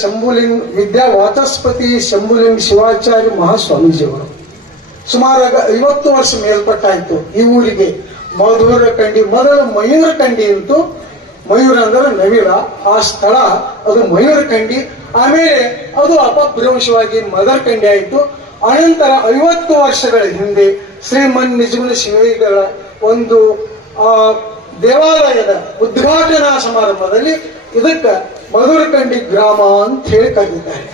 ಶಂಭುಲಿಂಗ ವಿದ್ಯಾ ವಾಚಸ್ಪತಿ ಶಂಭುಲಿಂಗ ಶಿವಾಚಾರ್ಯ ಮಹಾಸ್ವಾಮೀಜಿಯವರು ಸುಮಾರು 50 ವರ್ಷ ಮೇಲ್ಪಟ್ಟಾಯ್ತು ಈ ಊರಿಗೆ. ಮಧುರ ಕಂಡಿ ಮೊದಲ ಮಯೂರ ಕಂಡಿ ಅಂತು, ಮಯೂರ ಅಂದ್ರೆ ನವಿಲ, ಆ ಸ್ಥಳ ಅದು ಮಯೂರ ಕಂಡಿ. ಆಮೇಲೆ ಅದು ಅಪಭ್ರಂಶವಾಗಿ ಮದರ್ ಕಂಡಿ ಆಯಿತು. ಅನಂತರ 50 ವರ್ಷಗಳ ಹಿಂದೆ ಶ್ರೀಮನ್ ನಿಜಗುಣ ಶಿವೈಗಳ ಒಂದು ದೇವಾಲಯದ ಉದ್ಘಾಟನಾ ಸಮಾರಂಭದಲ್ಲಿ ಇದಕ್ಕ ಮಧುರಕಂಡಿ ಗ್ರಾಮ ಅಂತ ಹೇಳಿ ಕರೆದಿದ್ದಾರೆ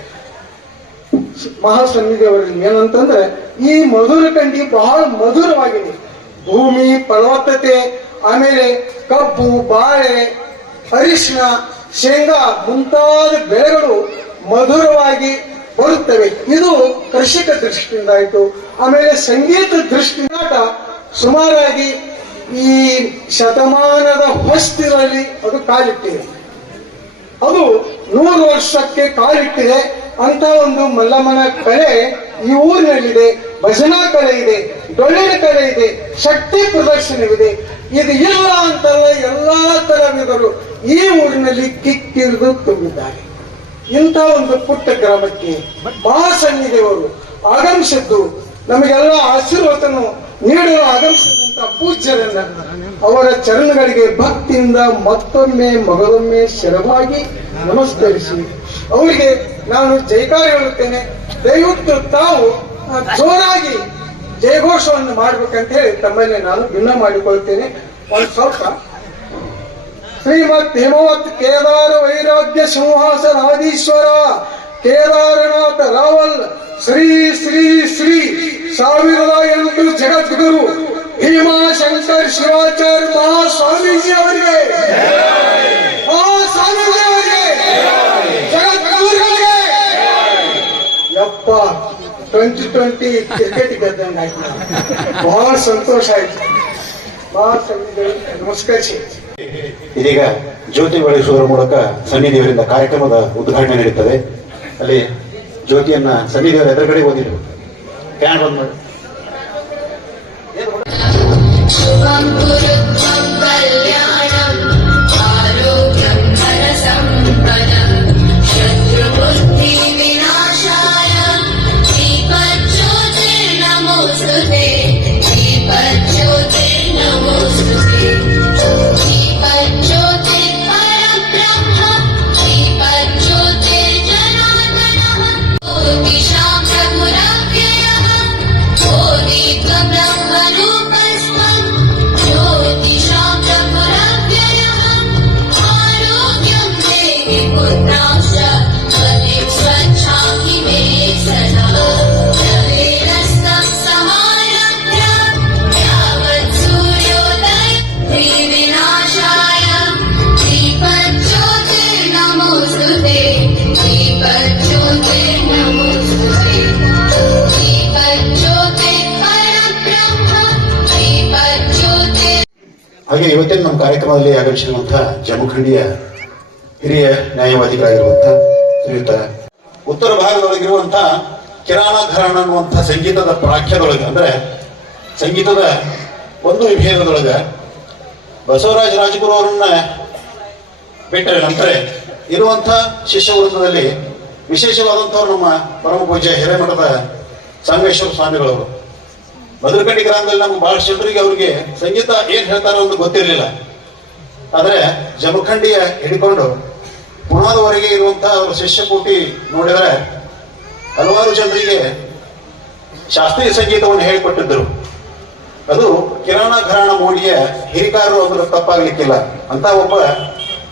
ಮಹಾಸ್ವಾಮೀಜಿಯವರಲ್ಲಿ. ಏನಂತಂದ್ರೆ ಈ ಮಧುರಕಂಡಿ ಬಹಳ ಮಧುರವಾಗಿದೆ. ಭೂಮಿ ಫಲವತ್ತತೆ, ಆಮೇಲೆ ಕಬ್ಬು, ಬಾಳೆ, ಅರಿಶಿನ, ಶೇಂಗಾ ಮುಂತಾದ ಬೆಳೆಗಳು ಮಧುರವಾಗಿ ಬರುತ್ತವೆ. ಇದು ಕೃಷಿಕ ದೃಷ್ಟಿಯಿಂದ ಆಯಿತು. ಆಮೇಲೆ ಸಂಗೀತ ದೃಷ್ಟಿಯಿಂದ ಸುಮಾರಾಗಿ ಈ ಶತಮಾನದ ಹೊಸ್ತಿನಲ್ಲಿ ಅದು ಕಾಲಿಟ್ಟಿದೆ. ಅದು 100 ವರ್ಷಕ್ಕೆ ಕಾಲಿಟ್ಟಿದೆ ಅಂತ ಒಂದು ಮಲ್ಲಮ್ಮನ ಕಲೆ ಈ ಊರಿನಲ್ಲಿದೆ. ಭಜನಾ ಕಲೆ ಇದೆ, ಡೊಳ್ಳಿನ ಕಲೆ ಇದೆ, ಶಕ್ತಿ ಪ್ರದರ್ಶನವಿದೆ. ಇದು ಇಲ್ಲ ಅಂತಲ್ಲ, ಎಲ್ಲಾ ಕಲಾವಿದರು ಈ ಊರಿನಲ್ಲಿ ಕಿಕ್ಕಿರಿದು ತುಂಬಿದ್ದಾರೆ. ಇಂಥ ಒಂದು ಪುಟ್ಟ ಗ್ರಾಮಕ್ಕೆ ಮಹಾಸನ್ನಿಧಿಯವರು ಆಗಮಿಸಿದ್ದು, ನಮಗೆಲ್ಲ ಆಶೀರ್ವಾದವನ್ನು ನೀಡಲು ಆಗಮಿಸಿದಂತ ಪೂಜ್ಯರನ್ನ ಅವರ ಚರಣಗಳಿಗೆ ಭಕ್ತಿಯಿಂದ ಮತ್ತೊಮ್ಮೆ ಮಗಳೊಮ್ಮೆ ಶಿರವಾಗಿ ನಮಸ್ಕರಿಸಿ ಅವರಿಗೆ ನಾನು ಜೈಕಾರ ಹೇಳುತ್ತೇನೆ. ದಯವಿಟ್ಟು ತಾವು ಜೋರಾಗಿ ಜಯಘೋಷವನ್ನು ಮಾಡ್ಬೇಕಂತ ಹೇಳಿ ತಮ್ಮಲ್ಲಿ ನಾನು ಭಿನ್ನ ಮಾಡಿಕೊಳ್ತೇನೆ. ಒಂದು ಸ್ವಲ್ಪ ಶ್ರೀಮತ್ ಹೇಮವತ್ ಕೇದಾರ ವೈರಾಗ್ಯ ಸಿಂಹಾಸನಾಧೀಶ್ವರ ಕೇದಾರನಾಥ ರಾವಲ್ ಶ್ರೀ ಶ್ರೀ ಶ್ರೀ 1008 ಜಗದ್ಗುರು ಭೀಮಾಶಂಕರ್ ಶಿವಾಚಾರ್ಯ ಮಹಾಸ್ವಾಮೀಜಿ ಅವರಿಗೆ, ಮಹಾಸ್ವಾಮೀಜಿ ಅವರಿಗೆ, ಜಗದ್ಗುರುಗಳಿಗೆ. ಯಪ್ಪ 2020 ಕ್ರಿಕೆಟ್ ಗೆದ್ದಂಗ ಆಯ್ತು. ಬಹಳ ಸಂತೋಷ ಆಯ್ತು. ಮಹಾಸ್ವಾಮೀಜಿಗಳಿಗೆ ನಮಸ್ಕರಿಸಿ ಇದೀಗ ಜ್ಯೋತಿ ಬೆಳೆಸುವುದರ ಮೂಲಕ ಸನ್ನಿಧಿಯವರಿಂದ ಕಾರ್ಯಕ್ರಮದ ಉದ್ಘಾಟನೆ ನಡೀತದೆ. ಅಲ್ಲಿ ಜ್ಯೋತಿಯನ್ನ ಸನ್ನಿಧಿಯವರ ಎದುರುಗಡೆ ಓದಿದ್ರು. ಫ್ಯಾನ್ ಬಂದ್ ಮಾಡಿ. ಹಾಗೆ ಇವತ್ತಿನ ನಮ್ಮ ಕಾರ್ಯಕ್ರಮದಲ್ಲಿ ಆಗಮಿಸಿರುವಂತಹ ಜಮಖಂಡಿಯ ಹಿರಿಯ ನ್ಯಾಯವಾದಿಗಳಾಗಿರುವಂತಹ ಶ್ರೀಯುತ ಉತ್ತರ ಭಾಗದೊಳಗಿರುವಂತಹ ಕಿರಾಣ ಘರಾಣ ಅನ್ನುವಂತಹ ಸಂಗೀತದ ಪ್ರಾಖ್ಯದೊಳಗೆ, ಅಂದ್ರೆ ಸಂಗೀತದ ಒಂದು ವಿಭೇದದೊಳಗೆ ಬಸವರಾಜ ರಾಜಗುರು ಅವರನ್ನ ಬಿಟ್ಟರೆ ನಂತರ ಇರುವಂತಹ ಶಿಷ್ಯ ವೃಂದದಲ್ಲಿ ವಿಶೇಷವಾದಂಥವ್ರು ನಮ್ಮ ಪರಮ ಪೂಜ್ಯ ಹಿರೇಮಠದ ಸಂಗಮೇಶ್ವರ ಸ್ವಾಮಿಗಳವರು. ಮಧುರಕಂಡಿ ಗ್ರಾಮದಲ್ಲಿ ನಮ್ಗೆ ಬಹಳ ಜನರಿಗೆ ಅವರಿಗೆ ಸಂಗೀತ ಏನ್ ಹೇಳ್ತಾರೋ ಅಂತ ಗೊತ್ತಿರಲಿಲ್ಲ. ಆದ್ರೆ ಜಮಖಂಡಿಯ ಹಿಡಿಕೊಂಡು ಪುಣಾದವರೆಗೆ ಇರುವಂತಹ ಅವರ ಶಿಷ್ಯಕೋಟಿ ನೋಡಿದರೆ ಹಲವಾರು ಜನರಿಗೆ ಶಾಸ್ತ್ರೀಯ ಸಂಗೀತವನ್ನು ಹೇಳಿಕೊಟ್ಟಿದ್ದರು. ಅದು ಕಿರಾಣ ಘರಾಣ ಮೋಡಿಯ ಹಿರಿಕಾರರು ಅವರು ತಪ್ಪಾಗ್ಲಿಕ್ಕಿಲ್ಲ ಅಂತ ಒಬ್ಬ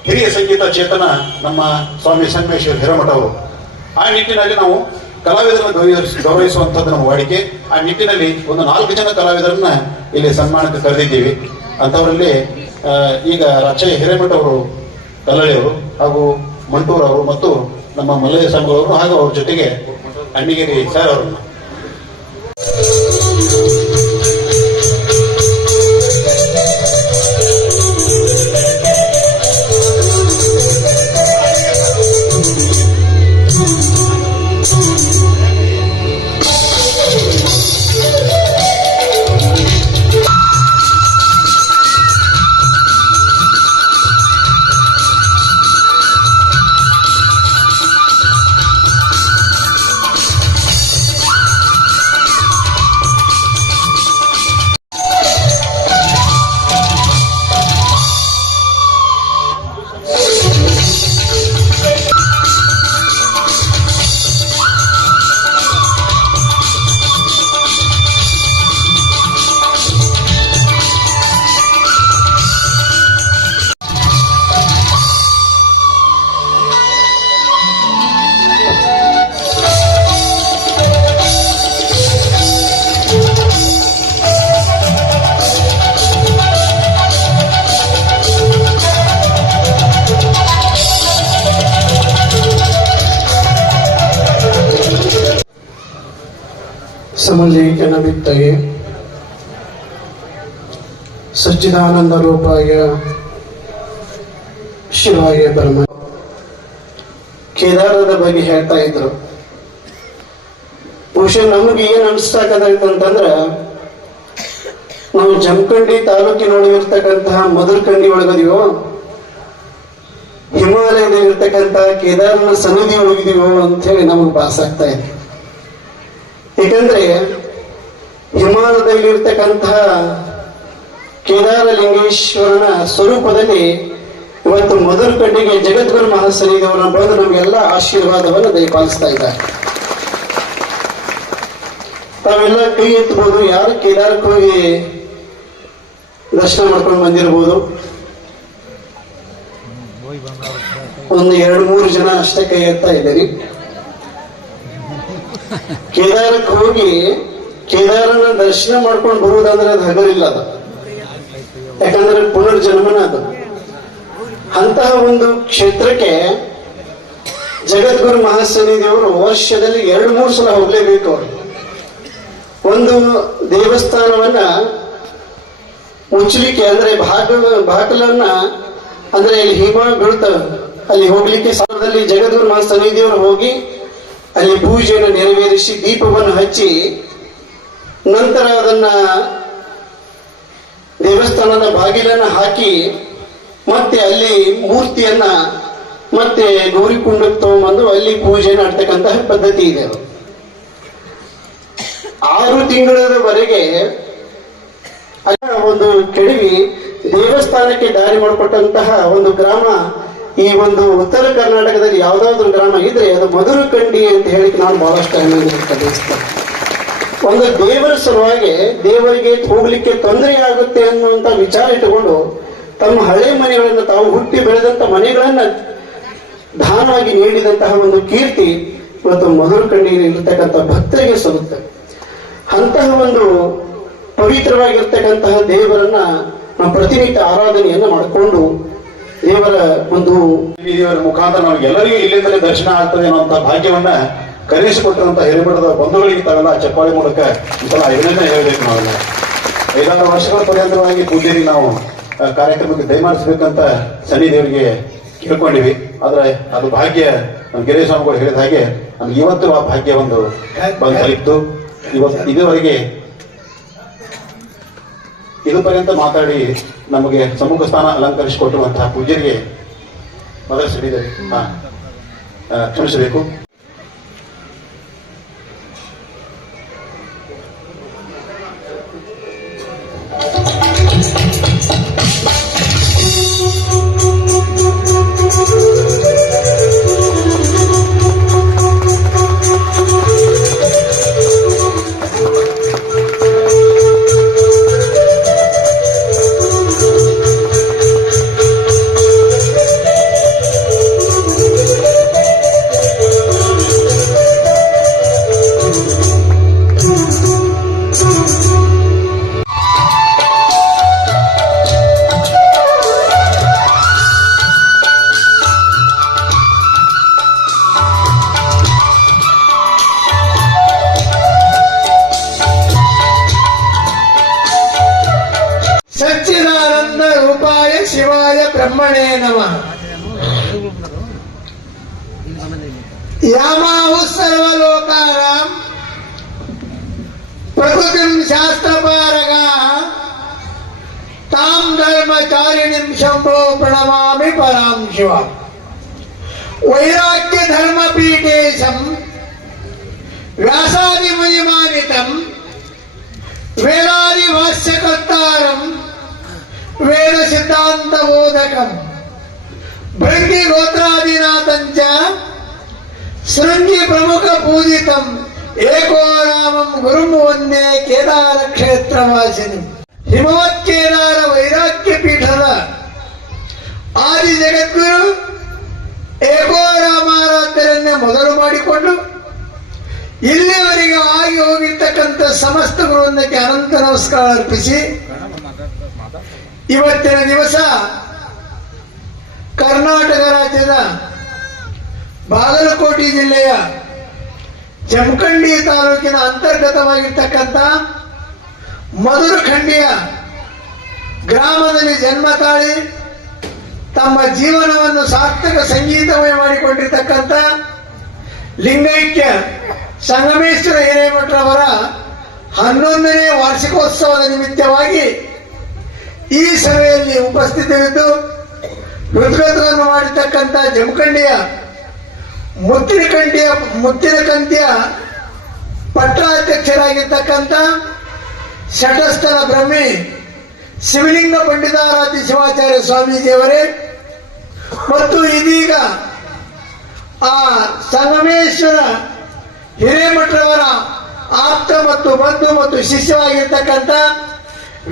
ಹಿರಿಯ ಸಂಗೀತ ಚೇತನ ನಮ್ಮ ಸ್ವಾಮಿ ಸಂಗಮೇಶ್ವರ ಹಿರೇಮಠ ಅವರು. ಆ ನಿಟ್ಟಿನಲ್ಲಿ ನಾವು ಕಲಾವಿದರನ್ನು ಗೌರವಿಸುವಂಥದ್ದು ನಮ್ಮ ವಾಡಿಕೆ. ಆ ನಿಟ್ಟಿನಲ್ಲಿ ಒಂದು 4 ಜನ ಕಲಾವಿದರನ್ನ ಇಲ್ಲಿ ಸನ್ಮಾನಕ್ಕೆ ಕರೆದಿದ್ದೀವಿ. ಅಂಥವರಲ್ಲಿ ಈಗ ರಚಯ ಹಿರೇಮಠ ಅವರು, ಕಲ್ಲಳಿಯವರು, ಹಾಗೂ ಮಂಟೂರ್ ಅವರು ಮತ್ತು ನಮ್ಮ ಮಲ್ಲಯ್ಯ ಸ್ವಾಮಿಗಳವರು, ಹಾಗೂ ಅವ್ರ ಜೊತೆಗೆ ಅಣ್ಣಿಗೇರಿ ಸರ್ ಅವರನ್ನ. ಸಮಲೇಖನ ವಿತ್ತಯೇ ಸಚ್ಚಿದಾನಂದ ರೂಪಾಯ ಶಿವಾಯ ಪರಮ. ಕೇದಾರದ ಬಗ್ಗೆ ಹೇಳ್ತಾ ಇದ್ರು. ಬಹುಶಃ ನಮ್ಗೆ ಏನ್ ಅನಿಸ್ತಾಕಂತಂದ್ರ, ನಾವು ಜಮಖಂಡಿ ತಾಲೂಕಿನೊಳಗಿರ್ತಕ್ಕಂತಹ ಮಧುರಕಂಡಿ ಒಳಗದೀವೋ, ಹಿಮಾಲಯದಲ್ಲಿ ಇರ್ತಕ್ಕಂಥ ಕೇದಾರನ ಸನ್ನಿಧಿ ಒಳಗಿದೀವೋ ಅಂತ ಹೇಳಿ ನಮಗೆ ಭಾಸ ಆಗ್ತಾ ಇದೆ. ಏಕೆಂದ್ರೆ ಹಿಮಾಲಯದಲ್ಲಿರ್ತಕ್ಕಂತಹ ಕೇದಾರಲಿಂಗೇಶ್ವರನ ಸ್ವರೂಪದಲ್ಲಿ ಇವತ್ತು ಮಧುರಕಂಡಿಗೆ ಜಗದ್ಗುರು ಮಹಾಸನ್ನಿಧಿಯವರನ್ನ ಬಂದು ನಮಗೆಲ್ಲ ಆಶೀರ್ವಾದವನ್ನು ದಯಪಾಲಿಸ್ತಾ ಇದ್ದಾರೆ. ತಾವೆಲ್ಲ ಕೈ ಎತ್ತಬಹುದು. ಯಾರು ಕೇದಾರಕ್ಕೆ ಹೋಗಿ ದರ್ಶನ ಮಾಡ್ಕೊಂಡು ಬಂದಿರಬಹುದು. ಒಂದು 2-3 ಜನ ಅಷ್ಟೇ ಕೈ ಎತ್ತಾ ಇದ್ದೀರಿ. ಕೇದಾರಕ್ಕೆ ಹೋಗಿ ಕೇದಾರನ ದರ್ಶನ ಮಾಡ್ಕೊಂಡು ಬರುವುದಂದ್ರೆ ಅದು ಹಗರಿಲ್ಲ. ಅದು ಯಾಕಂದ್ರೆ ಪುನರ್ಜನ್ಮನ ಅದು. ಅಂತಹ ಒಂದು ಕ್ಷೇತ್ರಕ್ಕೆ ಜಗದ್ಗುರು ಮಹಾಸನ್ನಿಧಿಯವರು ವರ್ಷದಲ್ಲಿ 2-3 ಸಲ ಹೋಗ್ಲೇಬೇಕು. ಅವರು ಒಂದು ದೇವಸ್ಥಾನವನ್ನ ಮುಚ್ಚಲಿಕ್ಕೆ ಅಂದ್ರೆ ಬಾಕಲನ್ನ ಅಂದ್ರೆ ಇಲ್ಲಿ ಹಿಮ ಬೀಳ್ತವೆ, ಅಲ್ಲಿ ಹೋಗ್ಲಿಕ್ಕೆ ಸಾಲದಲ್ಲಿ ಜಗದ್ಗುರು ಮಹಾಸನ್ನಿಧಿಯವರು ಹೋಗಿ ಅಲ್ಲಿ ಪೂಜೆಯನ್ನು ನೆರವೇರಿಸಿ ದೀಪವನ್ನು ಹಚ್ಚಿ ನಂತರ ಅದನ್ನ ದೇವಸ್ಥಾನದ ಬಾಗಿಲನ್ನ ಹಾಕಿ ಮತ್ತೆ ಅಲ್ಲಿ ಮೂರ್ತಿಯನ್ನ ಮತ್ತೆ ಗೌರಿಕುಂಡಕ್ಕೆ ತಗೊಂಡ್ಬಂದು ಅಲ್ಲಿ ಪೂಜೆ ಮಾಡ್ತಕ್ಕಂತಹ ಪದ್ಧತಿ ಇದೆ. 6 ತಿಂಗಳವರೆಗೆ ಒಂದು ಕೆಡವಿ ದೇವಸ್ಥಾನಕ್ಕೆ ದಾರಿ ಮಾಡಿಕೊಟ್ಟಂತಹ ಒಂದು ಗ್ರಾಮ ಈ ಒಂದು ಉತ್ತರ ಕರ್ನಾಟಕದಲ್ಲಿ ಯಾವ್ದಾದ್ರು ಗ್ರಾಮ ಇದ್ರೆ ಅದು ಮಧುರಕಂಡಿ ಅಂತ ಹೇಳಿ ನಾನು ಬಹಳಷ್ಟು ಹೆಮ್ಮೆ. ಒಂದು ದೇವರ ಸಲುವಾಗಿ ದೇವರಿಗೆ ಹೋಗ್ಲಿಕ್ಕೆ ತೊಂದರೆ ಆಗುತ್ತೆ ಅನ್ನುವಂತ ವಿಚಾರ ಇಟ್ಟುಕೊಂಡು ತಮ್ಮ ಹಳೆ ಮನೆಗಳನ್ನು, ತಾವು ಹುಟ್ಟಿ ಬೆಳೆದಂತ ಮನೆಗಳನ್ನ ದಾನವಾಗಿ ನೀಡಿದಂತಹ ಒಂದು ಕೀರ್ತಿ ಇವತ್ತು ಮಧುರಕಂಡಿಯಲ್ಲಿ ಇರತಕ್ಕಂಥ ಭಕ್ತರಿಗೆ ಸಲ್ಲುತ್ತೆ. ಅಂತಹ ಒಂದು ಪವಿತ್ರವಾಗಿರ್ತಕ್ಕಂತಹ ದೇವರನ್ನ ನಾವು ಪ್ರತಿನಿತ್ಯ ಆರಾಧನೆಯನ್ನ ಮಾಡಿಕೊಂಡು ದೇವರ ಒಂದು ದೇವರ ಮುಖಾಂತರ ನಾವು ಎಲ್ಲರಿಗೂ ಇಲ್ಲಿಂದಲೇ ದರ್ಶನ ಆಗ್ತದೆ ಅನ್ನುವಂತ ಭಾಗ್ಯವನ್ನ ಕರೆಸಿಕೊಟ್ಟಿರುವಂತಹ ಹಿರಿಮಠದ ಬಂಧುಗಳಿಗೆ ತಾವೆಲ್ಲ ಚಪ್ಪಾಳೆ ಮೂಲಕ ಇಂತಹ ಅಭಿನಂದನೆ ಹೇಳಬೇಕು. ನಾವೆಲ್ಲ 5-6 ವರ್ಷಗಳ ಪರ್ಯಂತವಾಗಿ ಪೂಜೆಗೆ ನಾವು ಕಾರ್ಯಕ್ರಮಕ್ಕೆ ದಯಮಾಡಿಸ್ಬೇಕಂತ ಸನ್ನಿಧಿಯವರಿಗೆ ಕೇಳ್ಕೊಂಡಿವಿ. ಆದ್ರೆ ಅದು ಭಾಗ್ಯ ನಮ್ಮ ಗಿರೀಶ್ ಸ್ವಾಮಿಗಳು ಹೇಳಿದ ಹಾಗೆ ನಮ್ಗೆ ಇವತ್ತು ಆ ಭಾಗ್ಯ ಒಂದು ಬಂದಿತ್ತು. ಇವತ್ತು ಇದು ಪರ್ಯಂತ ಮಾತಾಡಿ ನಮಗೆ ಸಮ್ಮುಖ ಸ್ಥಾನ ಅಲಂಕರಿಸಿಕೊಟ್ಟಿರುವಂತಹ ಪೂಜ್ಯರಿಗೆ ಮೊದಲ ಸನ್ನಿಧಿ ಕ್ಷಮಿಸಬೇಕು. ಸಚ್ಚಿದಾನಂದ ರೂಪಾಯ ಶಿವಾಯ ಬ್ರಹ್ಮಣೇ ನಮಃ. ಯಾಮಾಹು ಸರ್ವಲೋಕಾನಾಂ ಪ್ರಕೃತಿಂ ಶಾಸ್ತ್ರಪಾರಗ ತಾಂ ಧರ್ಮಚಾರಿಣಿಂ ಶಂಭೋ ಪ್ರಣಮಾಮಿ ಪರಾಂ ಶಿವ. ವೈರಾಗ್ಯ ಧರ್ಮಪೀಠೇಶಂ ವ್ಯಾಸಾದಿ ಮುನಿಮಾನಿತಂ ವೇದಾದಿ ಭಾಷ್ಯಕರ್ತಾರಂ ವೇದ ಸಿದ್ಧಾಂತ ಬೋಧಕಂ ಭೃಂಗಿ ಗೋತ್ರಾದಿನಾಥಂಚ ಶೃಂಗಿ ಪ್ರಮುಖ ಪೂಜಿತಂ ಏಕೋ ರಾಮಂ ಗುರುಂ ವಂದೇ ಕೇದಾರ ಕ್ಷೇತ್ರವಾಸಿನಿ. ಹಿಮವತ್ ಕೇದಾರ ವೈರಾಗ್ಯ ಪೀಠದ ಆದಿ ಜಗದ್ಗುರು ಏಕೋ ರಾಮಾರಾಧ್ಯರನ್ನೇ ಮೊದಲು ಮಾಡಿಕೊಂಡು ಇಲ್ಲಿವರೆಗೆ ಆಗಿ ಹೋಗಿರ್ತಕ್ಕಂಥ ಸಮಸ್ತ ಗುರುವೃಂದಕ್ಕೆ ಅನಂತ ನಮಸ್ಕಾರ ಅರ್ಪಿಸಿ ಇವತ್ತಿನ ದಿವಸ ಕರ್ನಾಟಕ ರಾಜ್ಯದ ಬಾಗಲಕೋಟೆ ಜಿಲ್ಲೆಯ ಜಮಖಂಡಿ ತಾಲೂಕಿನ ಅಂತರ್ಗತವಾಗಿರ್ತಕ್ಕಂಥ ಮಧುರಖಂಡಿಯ ಗ್ರಾಮದಲ್ಲಿ ಜನ್ಮ ತಾಳಿ ತಮ್ಮ ಜೀವನವನ್ನು ಸಾರ್ಥಕ ಸಂಗೀತಮಯ ಮಾಡಿಕೊಂಡಿರ್ತಕ್ಕಂಥ ಲಿಂಗೈಕ್ಯ ಸಂಗಮೇಶ್ವರ ಹಿರೇಮಠರವರ 11ನೇ ವಾರ್ಷಿಕೋತ್ಸವದ ನಿಮಿತ್ತವಾಗಿ ಈ ಸಭೆಯಲ್ಲಿ ಉಪಸ್ಥಿತರಿದ್ದು ಹೃದ್ಗತವನ್ನು ಮಾಡಿರ್ತಕ್ಕಂಥ ಜಮಖಂಡಿಯ ಮುತ್ತಿನಕಂತಿಯ ಪಟ್ಟಾಧ್ಯಕ್ಷರಾಗಿರ್ತಕ್ಕಂಥ ಶಟಸ್ಥಲ ಬ್ರಹ್ಮಿ ಶಿವಲಿಂಗ ಪಂಡಿತಾರಾಧ್ಯ ಶಿವಾಚಾರ್ಯ ಸ್ವಾಮೀಜಿಯವರೇ ಮತ್ತು ಇದೀಗ ಆ ಸಂಗಮೇಶ್ವರ ಹಿರೇಮಠರವರ ಆಪ್ತ ಮತ್ತು ಬಂಧು ಮತ್ತು ಶಿಷ್ಯವಾಗಿರ್ತಕ್ಕಂಥ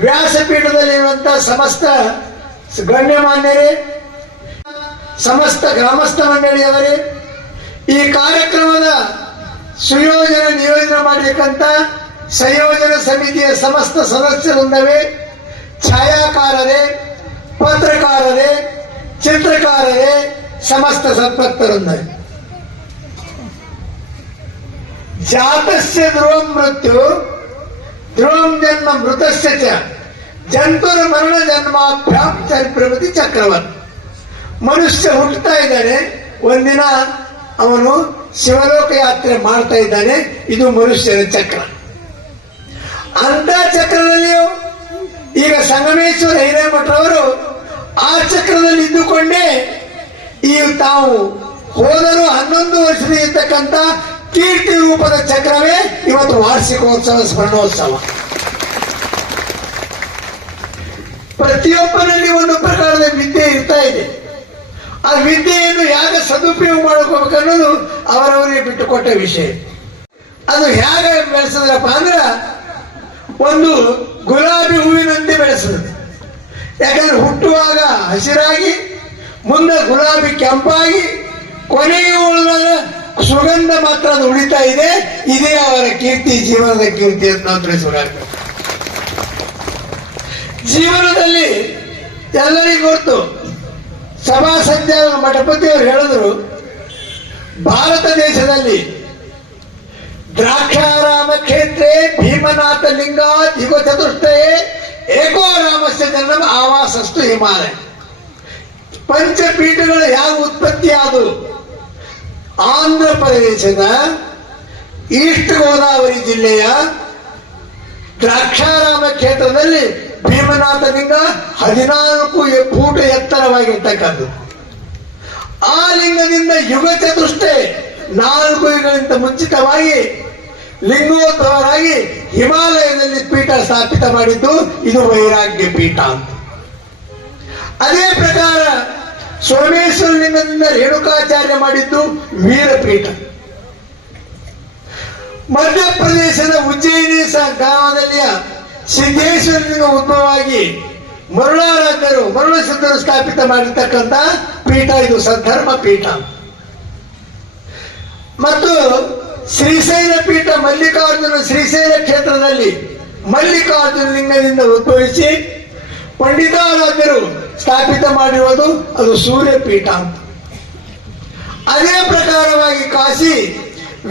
ವ್ಯಾಸಪೀಠದಲ್ಲಿರುವಂತಹ ಸಮಸ್ತ ಗಣ್ಯಮಾನ್ಯರೇ, ಸಮಸ್ತ ಗ್ರಾಮಸ್ಥ ಮಂಡಳಿಯವರೇ, ಈ ಕಾರ್ಯಕ್ರಮದ ಸುಯೋಜನೆ ನಿಯೋಜನೆ ಮಾಡಬೇಕಂತ ಸಂಯೋಜನ ಸಮಿತಿಯ ಸಮಸ್ತ ಸದಸ್ಯರೊಂದವೇ, ಛಾಯಾಕಾರರೇ, ಪತ್ರಕಾರರೇ, ಚಿತ್ರಕಾರರೇ, ಸಮಸ್ತ ಸದ್ಭಕ್ತರೊಂದವೇ. ಜಾತಸ್ಯ ಧ್ರುವಂ ಮೃತ್ಯು ಧ್ರುವಂ ಜನ್ಮ ಮೃತಸ್ಯ ಚ ಜಂತುರ ಮರಣ ಜನ್ಮಾಭ್ಯಾಂ ಪ್ರಗತಿ ಚಕ್ರವನ್. ಮನುಷ್ಯ ಹುಟ್ಟುತ್ತಾ ಇದ್ದಾನೆ, ಒಂದಿನ ಅವನು ಶಿವಲೋಕ ಯಾತ್ರೆ ಮಾಡ್ತಾ ಇದ್ದಾನೆ. ಇದು ಮನುಷ್ಯನ ಚಕ್ರ. ಅಂತ ಚಕ್ರದಲ್ಲಿಯೂ ಈಗ ಸಂಗಮೇಶ್ವರ ಹಿರೇಮಠರವರು ಆ ಚಕ್ರದಲ್ಲಿ ಇದ್ದುಕೊಂಡೇ ಈ ತಾವು ಹೋದರೂ 11 ವರ್ಷದ ಇರ್ತಕ್ಕಂಥ ಕೀರ್ತಿ ರೂಪದ ಚಕ್ರವೇ ಇವತ್ತು ವಾರ್ಷಿಕೋತ್ಸವ ಸ್ಮರಣೋತ್ಸವ. ಪ್ರತಿಯೊಬ್ಬರಲ್ಲಿ ಒಂದು ಪ್ರಕಾರದ ವಿದ್ಯೆ ಇರ್ತಾ ಇದೆ. ಆ ವಿದ್ಯೆಯನ್ನು ಹೇಗೆ ಸದುಪಯೋಗ ಮಾಡ್ಕೋಬೇಕನ್ನೋದು ಅವರವರಿಗೆ ಬಿಟ್ಟುಕೊಟ್ಟ ವಿಷಯ. ಅದು ಹೇಗೆ ಬೆಳೆಸಿದ್ರಪ್ಪ ಅಂದ್ರೆ ಒಂದು ಗುಲಾಬಿ ಹೂವಿನಂತೆ ಬೆಳೆಸಿದ್ರು. ಯಾಕಂದ್ರೆ ಹುಟ್ಟುವಾಗ ಹಸಿರಾಗಿ, ಮುಂದೆ ಗುಲಾಬಿ ಕೆಂಪಾಗಿ, ಕೊನೆಗೆ ಉಳಿದಾಗ ಸುಗಂಧ ಮಾತ್ರ ಅದು ಉಳಿತಾ ಇದೆ. ಇದೇ ಅವರ ಕೀರ್ತಿ, ಜೀವನದ ಕೀರ್ತಿ ಅಂತ ನಾವು ತಿಳಿಸಬೇಕಾಗ್ತದೆ. ಜೀವನದಲ್ಲಿ ಎಲ್ಲರಿಗೂ ಗೊತ್ತು, ಸಭಾ ಸಂಚಾಲಕ ಮಠಪತಿಯವರು ಹೇಳಿದ್ರು, ಭಾರತ ದೇಶದಲ್ಲಿ ದ್ರಾಕ್ಷಾರಾಮ ಕ್ಷೇತ್ರೇ ಭೀಮನಾಥ ಲಿಂಗಾತ್ ಯುಗ ಚತುಷ್ಟಯೇ ಏಕೋ ರಾಮಸ್ಯ ಜನ್ಮ ಆವಾಸಸ್ತು ಹಿಮಾಲಯ. ಪಂಚಪೀಠಗಳು ಯಾವ ಉತ್ಪತ್ತಿ ಆದವು? ಆಂಧ್ರ ಪ್ರದೇಶದ ಈಸ್ಟ್ ಗೋದಾವರಿ ಜಿಲ್ಲೆಯ ದ್ರಾಕ್ಷಾರಾಮ ಕ್ಷೇತ್ರದಲ್ಲಿ ಭೀಮನಾಥ ಲಿಂಗ 14 ಫೂಟ್ ಎತ್ತರವಾಗಿರ್ತಕ್ಕದ್ದು. ಆ ಲಿಂಗದಿಂದ ಯುಗ ಚತುಷ್ಟೇ 4 ಯುಗಗಳಿಂದ ಮುಂಚಿತವಾಗಿ ಲಿಂಗೋದ್ಭವರಾಗಿ ಹಿಮಾಲಯದಲ್ಲಿ ಪೀಠ ಸ್ಥಾಪಿತ ಮಾಡಿದ್ದು ಇದು ವೈರಾಗ್ಯ ಪೀಠ ಅಂತ. ಅದೇ ಪ್ರಕಾರ ಸೋಮೇಶ್ವರ ಲಿಂಗದಿಂದ ರೇಣುಕಾಚಾರ್ಯ ಮಾಡಿದ್ದು ವೀರಪೀಠ. ಮಧ್ಯಪ್ರದೇಶದ ಉಜ್ಜಯಿನಿ ಗ್ರಾಮದಲ್ಲಿಯ ಸಿದ್ದೇಶ್ವರನಿಂದ ಉದ್ಭವವಾಗಿ ಮರುಳಾರಾಧ್ಯರು ಮರುಳಸಿದ್ಧರು ಸ್ಥಾಪಿತ ಮಾಡಿರ್ತಕ್ಕಂಥ ಪೀಠ ಇದು ಸದ್ಧರ್ಮ ಪೀಠ. ಮತ್ತು ಶ್ರೀಶೈಲ ಪೀಠ ಮಲ್ಲಿಕಾರ್ಜುನ ಶ್ರೀಶೈಲ ಕ್ಷೇತ್ರದಲ್ಲಿ ಮಲ್ಲಿಕಾರ್ಜುನ ಲಿಂಗದಿಂದ ಉದ್ಭವಿಸಿ ಪಂಡಿತಾರಾಧ್ಯರು ಸ್ಥಾಪಿತ ಮಾಡಿರುವುದು ಅದು ಸೂರ್ಯಪೀಠ ಅಂತ. ಅದೇ ಪ್ರಕಾರವಾಗಿ ಕಾಶಿ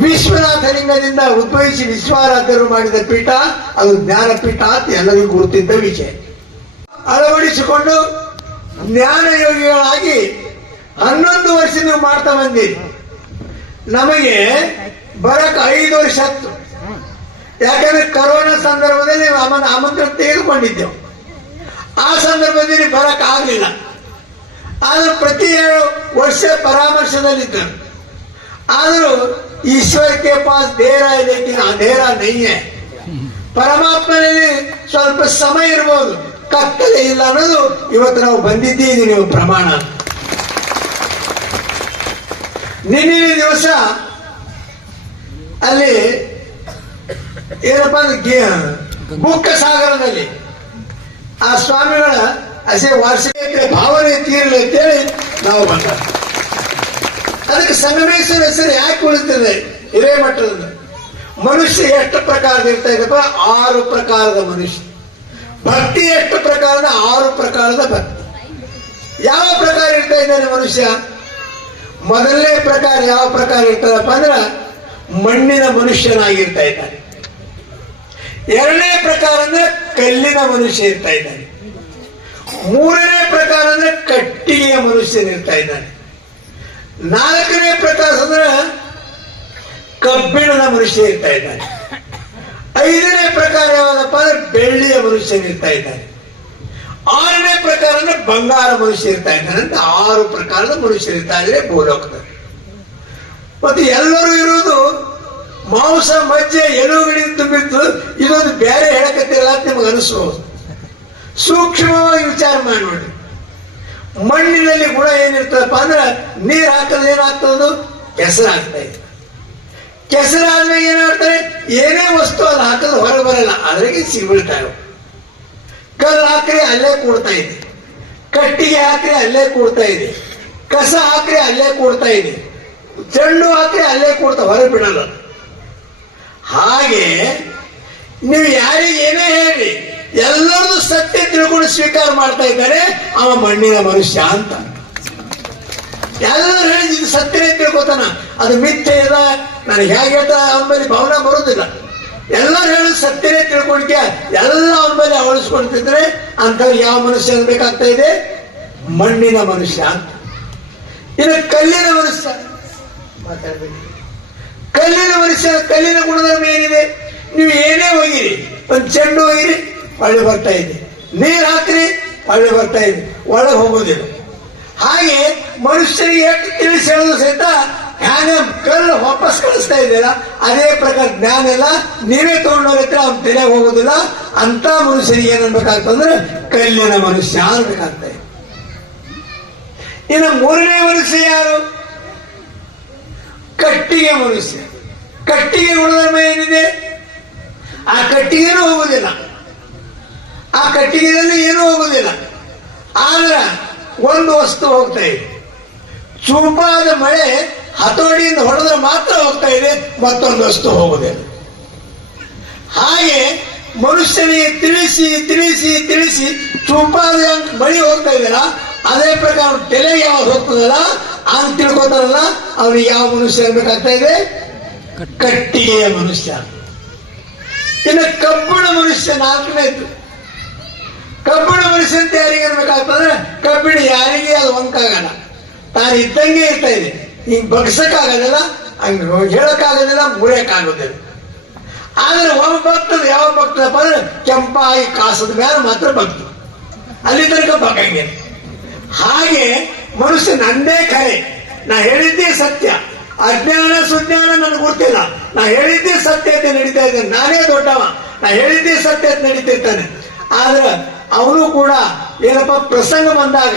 ವಿಶ್ವನಾಥ ಲಿಂಗದಿಂದ ಉದ್ಭವಿಸಿ ವಿಶ್ವಾರಾಧ್ಯರು ಮಾಡಿದ ಪೀಠ ಅದು ಜ್ಞಾನಪೀಠ ಅಂತ ಎಲ್ಲರಿಗೂ ಗುರುತಿದ್ದ ವಿಷಯ. ಅಳವಡಿಸಿಕೊಂಡು ಜ್ಞಾನ ಯೋಗಿಗಳಾಗಿ 11 ವರ್ಷ ನೀವು ಮಾಡ್ತಾ ಬಂದಿರಿ. ನಮಗೆ ಬರಕ್ 5 ವರ್ಷ ಆಯ್ತು. ಯಾಕಂದ್ರೆ ಕರೋನಾ ಸಂದರ್ಭದಲ್ಲಿ ಆಮಂತ್ರಣ ತೆಗೆದುಕೊಂಡಿದ್ದೆವು. ಆ ಸಂದರ್ಭದಲ್ಲಿ ಬರಕ್ ಆಗಲಿಲ್ಲ. ಆದ್ರೆ ಪ್ರತಿ ವರ್ಷ ಪರಾಮರ್ಶದಲ್ಲಿದ್ದರು. ಆದರೂ ಈಶ್ವರಕ್ಕೆ ಪಾಸ್ ದೇರ ಇದೆ, ದೇರ ನೈಯೇ. ಪರಮಾತ್ಮನಲ್ಲಿ ಸ್ವಲ್ಪ ಸಮಯ ಇರ್ಬೋದು, ಕತ್ತಲೆ ಇಲ್ಲ ಅನ್ನೋದು ಇವತ್ತು ನಾವು ಬಂದಿದ್ದೀವಿ ನೀವು ಪ್ರಮಾಣ. ನಿನ್ನೆ ದಿವಸ ಅಲ್ಲಿ ಏನಪ್ಪಾ ಬುಕ್ಕ ಸಾಗರದಲ್ಲಿ ಆ ಸ್ವಾಮಿಗಳ ಅಸೆ ವಾರ್ಷಿಕ ಭಾವನೆ ತೀರಲಿ ಅಂತೇಳಿ ನಾವು ಬಂದ. ಅದಕ್ಕೆ ಸಂಗಮೇಶ್ವರ ಹೆಸರು ಯಾಕೆ ಉಳಿತದೆ? ಹಿರೇಮಠದ ಮನುಷ್ಯ ಎಷ್ಟು ಪ್ರಕಾರದ ಇರ್ತಾ ಇದೆಪ್ಪ? 6 ಪ್ರಕಾರದ ಮನುಷ್ಯ. ಭಕ್ತಿ ಎಷ್ಟು ಪ್ರಕಾರದ? 6 ಪ್ರಕಾರದ ಭಕ್ತಿ. ಯಾವ ಪ್ರಕಾರ ಇರ್ತಾ ಇದ್ದಾನೆ ಮನುಷ್ಯ? ಮೊದಲನೇ ಪ್ರಕಾರ ಯಾವ ಪ್ರಕಾರ ಇರ್ತದಪ್ಪ ಅಂದ್ರೆ ಮಣ್ಣಿನ ಮನುಷ್ಯನಾಗಿರ್ತಾ ಇದ್ದಾನೆ. ಎರಡನೇ ಪ್ರಕಾರ ಅಂದ್ರೆ ಕಲ್ಲಿನ ಮನುಷ್ಯ ಇರ್ತಾ ಇದ್ದಾನೆ. ಮೂರನೇ ಪ್ರಕಾರ ಅಂದ್ರೆ ಕಟ್ಟಿಗೆಯ ಮನುಷ್ಯನಿರ್ತಾ ಇದ್ದಾನೆ. ನಾಲ್ಕನೇ ಪ್ರಕಾರ ಅಂದ್ರೆ ಕಬ್ಬಿಣದ ಮನುಷ್ಯ ಇರ್ತಾ ಇದ್ದಾನೆ. ಐದನೇ ಪ್ರಕಾರ ಯಾವ್ದಪ್ಪ ಅಂದ್ರೆ ಬೆಳ್ಳಿಯ ಮನುಷ್ಯನಿರ್ತಾ ಇದ್ದಾನೆ. ಆರನೇ ಪ್ರಕಾರ ಅಂದ್ರೆ ಬಂಗಾರ ಮನುಷ್ಯ ಇರ್ತಾ ಇದ್ದಾನೆ ಅಂತ 6 ಪ್ರಕಾರದ ಮನುಷ್ಯರಿರ್ತಾ ಇದ್ರೆ ಭೂಲೋಕದಲ್ಲಿ. ಮತ್ತೆ ಎಲ್ಲರೂ ಇರುವುದು ಮಾಂಸ ಮಜ್ಜೆ ಎಲುಗಳಿಂದ ತುಂಬಿದ್ದು. ಇದೊಂದು ಬೇರೆ ಹೇಳಕತ್ತಿರಲ್ಲ ಅಂತ ನಿಮ್ಗೆ ಅನಿಸ್ಬೋದು. ಸೂಕ್ಷ್ಮವಾಗಿ ವಿಚಾರ ಮಾಡಿ ನೋಡಿ. ಮಣ್ಣಿನಲ್ಲಿ ಗುಣ ಏನಿರ್ತದಪ್ಪ ಅಂದ್ರೆ ನೀರು ಹಾಕಿದ್ರೆ ಏನಾಗ್ತದದು ಕೆಸರಾಗ್ತಾ ಇದೆ. ಕೆಸರಾದ್ಮೇಲೆ ಏನಾಗ್ತಾರೆ, ಏನೇ ವಸ್ತು ಅದು ಹಾಕಿದ್ರೆ ಹೊರ ಬರಲ್ಲ, ಅದ್ರಾಗೆ ಸಿಗ್ಬಿಡ್ತಾವೆ. ಕಲ್ಲು ಹಾಕ್ರೆ ಅಲ್ಲೇ ಕೂಡ್ತಾ ಇದೆ, ಕಟ್ಟಿಗೆ ಹಾಕ್ರೆ ಅಲ್ಲೇ ಕೂಡ್ತಾ ಇದೆ, ಕಸ ಹಾಕ್ರೆ ಅಲ್ಲೇ ಕೂಡ್ತಾ ಇದೆ, ಚೆಂಡು ಹಾಕ್ರೆ ಅಲ್ಲೇ ಕೂಡ್ತಾ ಹೊರ ಬಿಡಲ್ಲ. ಹಾಗೆ ನೀವು ಯಾರಿಗೆ ಏನೇ ಹೇಳಿ ಎಲ್ಲರದು ಸತ್ಯ ತಿಳ್ಕೊಂಡು ಸ್ವೀಕಾರ ಮಾಡ್ತಾ ಇದ್ದಾರೆ, ಅವ ಮಣ್ಣಿನ ಮನುಷ್ಯ ಅಂತ. ಎಲ್ಲರೂ ಹೇಳಿ ಇದು ಸತ್ಯನೇ ತಿಳ್ಕೊತಾನ, ಅದು ಮಿಥ್ಯೆ ಇಲ್ಲ, ನನಗೆ ಹೇಗೆ ಹೇಳ್ತಾ ಅವನ ಮೇಲೆ ಭಾವನೆ ಬರೋದಿಲ್ಲ. ಎಲ್ಲರೂ ಹೇಳಿ ಸತ್ಯನೇ ತಿಳ್ಕೊಳ್ಕೆ ಎಲ್ಲ ಅವನ ಮೇಲೆ ಅಳವಡಿಸ್ಕೊಳ್ತಿದ್ರೆ ಅಂಥವ್ರು ಯಾವ ಮನುಷ್ಯ ಬೇಕಾಗ್ತಾ ಇದೆ, ಮಣ್ಣಿನ ಮನುಷ್ಯ ಅಂತ. ಇನ್ನು ಕಲ್ಲಿನ ಮನುಷ್ಯ ಮಾತಾಡ್ಬೇಕು. ಕಲ್ಲಿನ ಮನುಷ್ಯ, ಕಲ್ಲಿನ ಗುಣಧರ್ಮ ಏನಿದೆ, ನೀವು ಏನೇ ಹೋಗಿರಿ, ಒಂದು ಚೆಂಡು ಹೋಗಿರಿ ಹೊಳೆ ಬರ್ತಾ ಇದೆ, ನೀರು ಹಾಕ್ರಿ ಹೊಳೆ ಬರ್ತಾ ಇದೆ, ಒಳಗೆ ಹೋಗೋದಿಲ್ಲ. ಹಾಗೆ ಮನುಷ್ಯರಿಗೆ ಎಷ್ಟು ತಿಳಿಸಿ ಹೇಳೋದು ಸಹಿತ ಹ್ಯಾಂಗ ಕಲ್ಲು ವಾಪಸ್ ಕಳಿಸ್ತಾ ಇದೆಯಲ್ಲ, ಅದೇ ಪ್ರಕಾರ ಜ್ಞಾನ ಎಲ್ಲ ನೀವೇ ತಗೊಂಡೋಗಿದ್ರೆ ಅವ್ನ ತಲೆಗೆ ಹೋಗೋದಿಲ್ಲ. ಅಂತ ಮನುಷ್ಯನಿಗೆ ಏನನ್ಬೇಕಾಗ್ತಂದ್ರೆ ಕಲ್ಲಿನ ಮನುಷ್ಯ ಅನ್ಬೇಕಾಗ್ತಾ ಇದೆ. ಇನ್ನು ಮೂರನೇ ಮನುಷ್ಯ ಯಾರು, ಕಟ್ಟಿಗೆ ಮನುಷ್ಯ. ಕಟ್ಟಿಗೆ ಗುಣಧರ್ಮ ಏನಿದೆ, ಆ ಕಟ್ಟಿಗೆನೂ ಹೋಗುದಿಲ್ಲ, ಆ ಕಟ್ಟಿಗೆಯಲ್ಲಿ ಏನೂ ಹೋಗುದಿಲ್ಲ. ಆದ್ರೆ ಒಂದು ವಸ್ತು ಹೋಗ್ತಾ ಇದೆ, ಚೂಪಾದ ಮಳೆ ಹತೋಡಿಯಿಂದ ಹೊಡೆದ್ರೆ ಮಾತ್ರ ಹೋಗ್ತಾ ಇದೆ, ಮತ್ತೊಂದು ವಸ್ತು ಹೋಗುದಿಲ್ಲ. ಹಾಗೆ ಮನುಷ್ಯನಿಗೆ ತಿಳಿಸಿ ತಿಳಿಸಿ ತಿಳಿಸಿ ಚೂಪಾದ ಮಳೆ ಹೋಗ್ತಾ ಇದೆಯಲ್ಲ, ಅದೇ ಪ್ರಕಾರ ತಲೆಗೆ ಯಾವ್ದು ಹೋಗ್ತದಲ್ಲ ಅಂತ ತಿಳ್ಕೊತಾರಲ್ಲ, ಅವ್ರಿಗೆ ಯಾವ ಮನುಷ್ಯ ಇರ್ಬೇಕಾಗ್ತಾ ಇದೆ, ಕಟ್ಟಿಗೆಯ ಮನುಷ್ಯ. ಇನ್ನು ಕಬ್ಬಿಣ ಮನುಷ್ಯ ನಾಲ್ಕನೇದು. ಕಬ್ಬಿಣ ಮನುಷ್ಯ ಅಂತ ಯಾರಿಗೆ ಇರ್ಬೇಕಾಗ್ತದ್ರೆ, ಕಬ್ಬಿಣ ಯಾರಿಗೆ ಅದು ಒಂಕಾಗಲ್ಲ, ತಾನು ಇದ್ದಂಗೆ ಇರ್ತಾ ಇದೆ. ಹಿಂಗ್ ಬಗ್ಸಕ್ಕಾಗೋದಿಲ್ಲ, ಹಂಗ ಹೇಳಕ್ಕಾಗೋದಿಲ್ಲ, ಮುರಿಯಕ್ಕಾಗೋದಿಲ್ಲ. ಆದ್ರೆ ಒಬ್ಬ ಭಕ್ತದ ಯಾವ ಭಕ್ತದಪ್ಪ ಅಂದ್ರೆ ಕೆಂಪಾಗಿ ಕಾಸದ ಮೇಲೆ ಮಾತ್ರ ಭಕ್ತ, ಅಲ್ಲಿ ತನಕ ಬಗ್ಗಂಗೆ. ಹಾಗೆ ಮನುಷ್ಯ ನಂದೇ ಖರೆ, ನಾ ಹೇಳಿದ್ದೇ ಸತ್ಯ, ಅಜ್ಞಾನ ಸುಜ್ಞಾನ ನನಗೆ ಗೊತ್ತಿಲ್ಲ, ನಾ ಹೇಳಿದ್ದೇ ಸತ್ಯ ಅಂತ ನಡೀತಾ ಇದ್ದೇನೆ, ನಾನೇ ದೊಡ್ಡವ, ನಾ ಹೇಳಿದ್ದೇ ಸತ್ಯ ಅಂತ ನಡೀತಿರ್ತಾನೆ. ಆದ್ರೆ ಅವನು ಕೂಡ ಏನಪ್ಪ ಪ್ರಸಂಗ ಬಂದಾಗ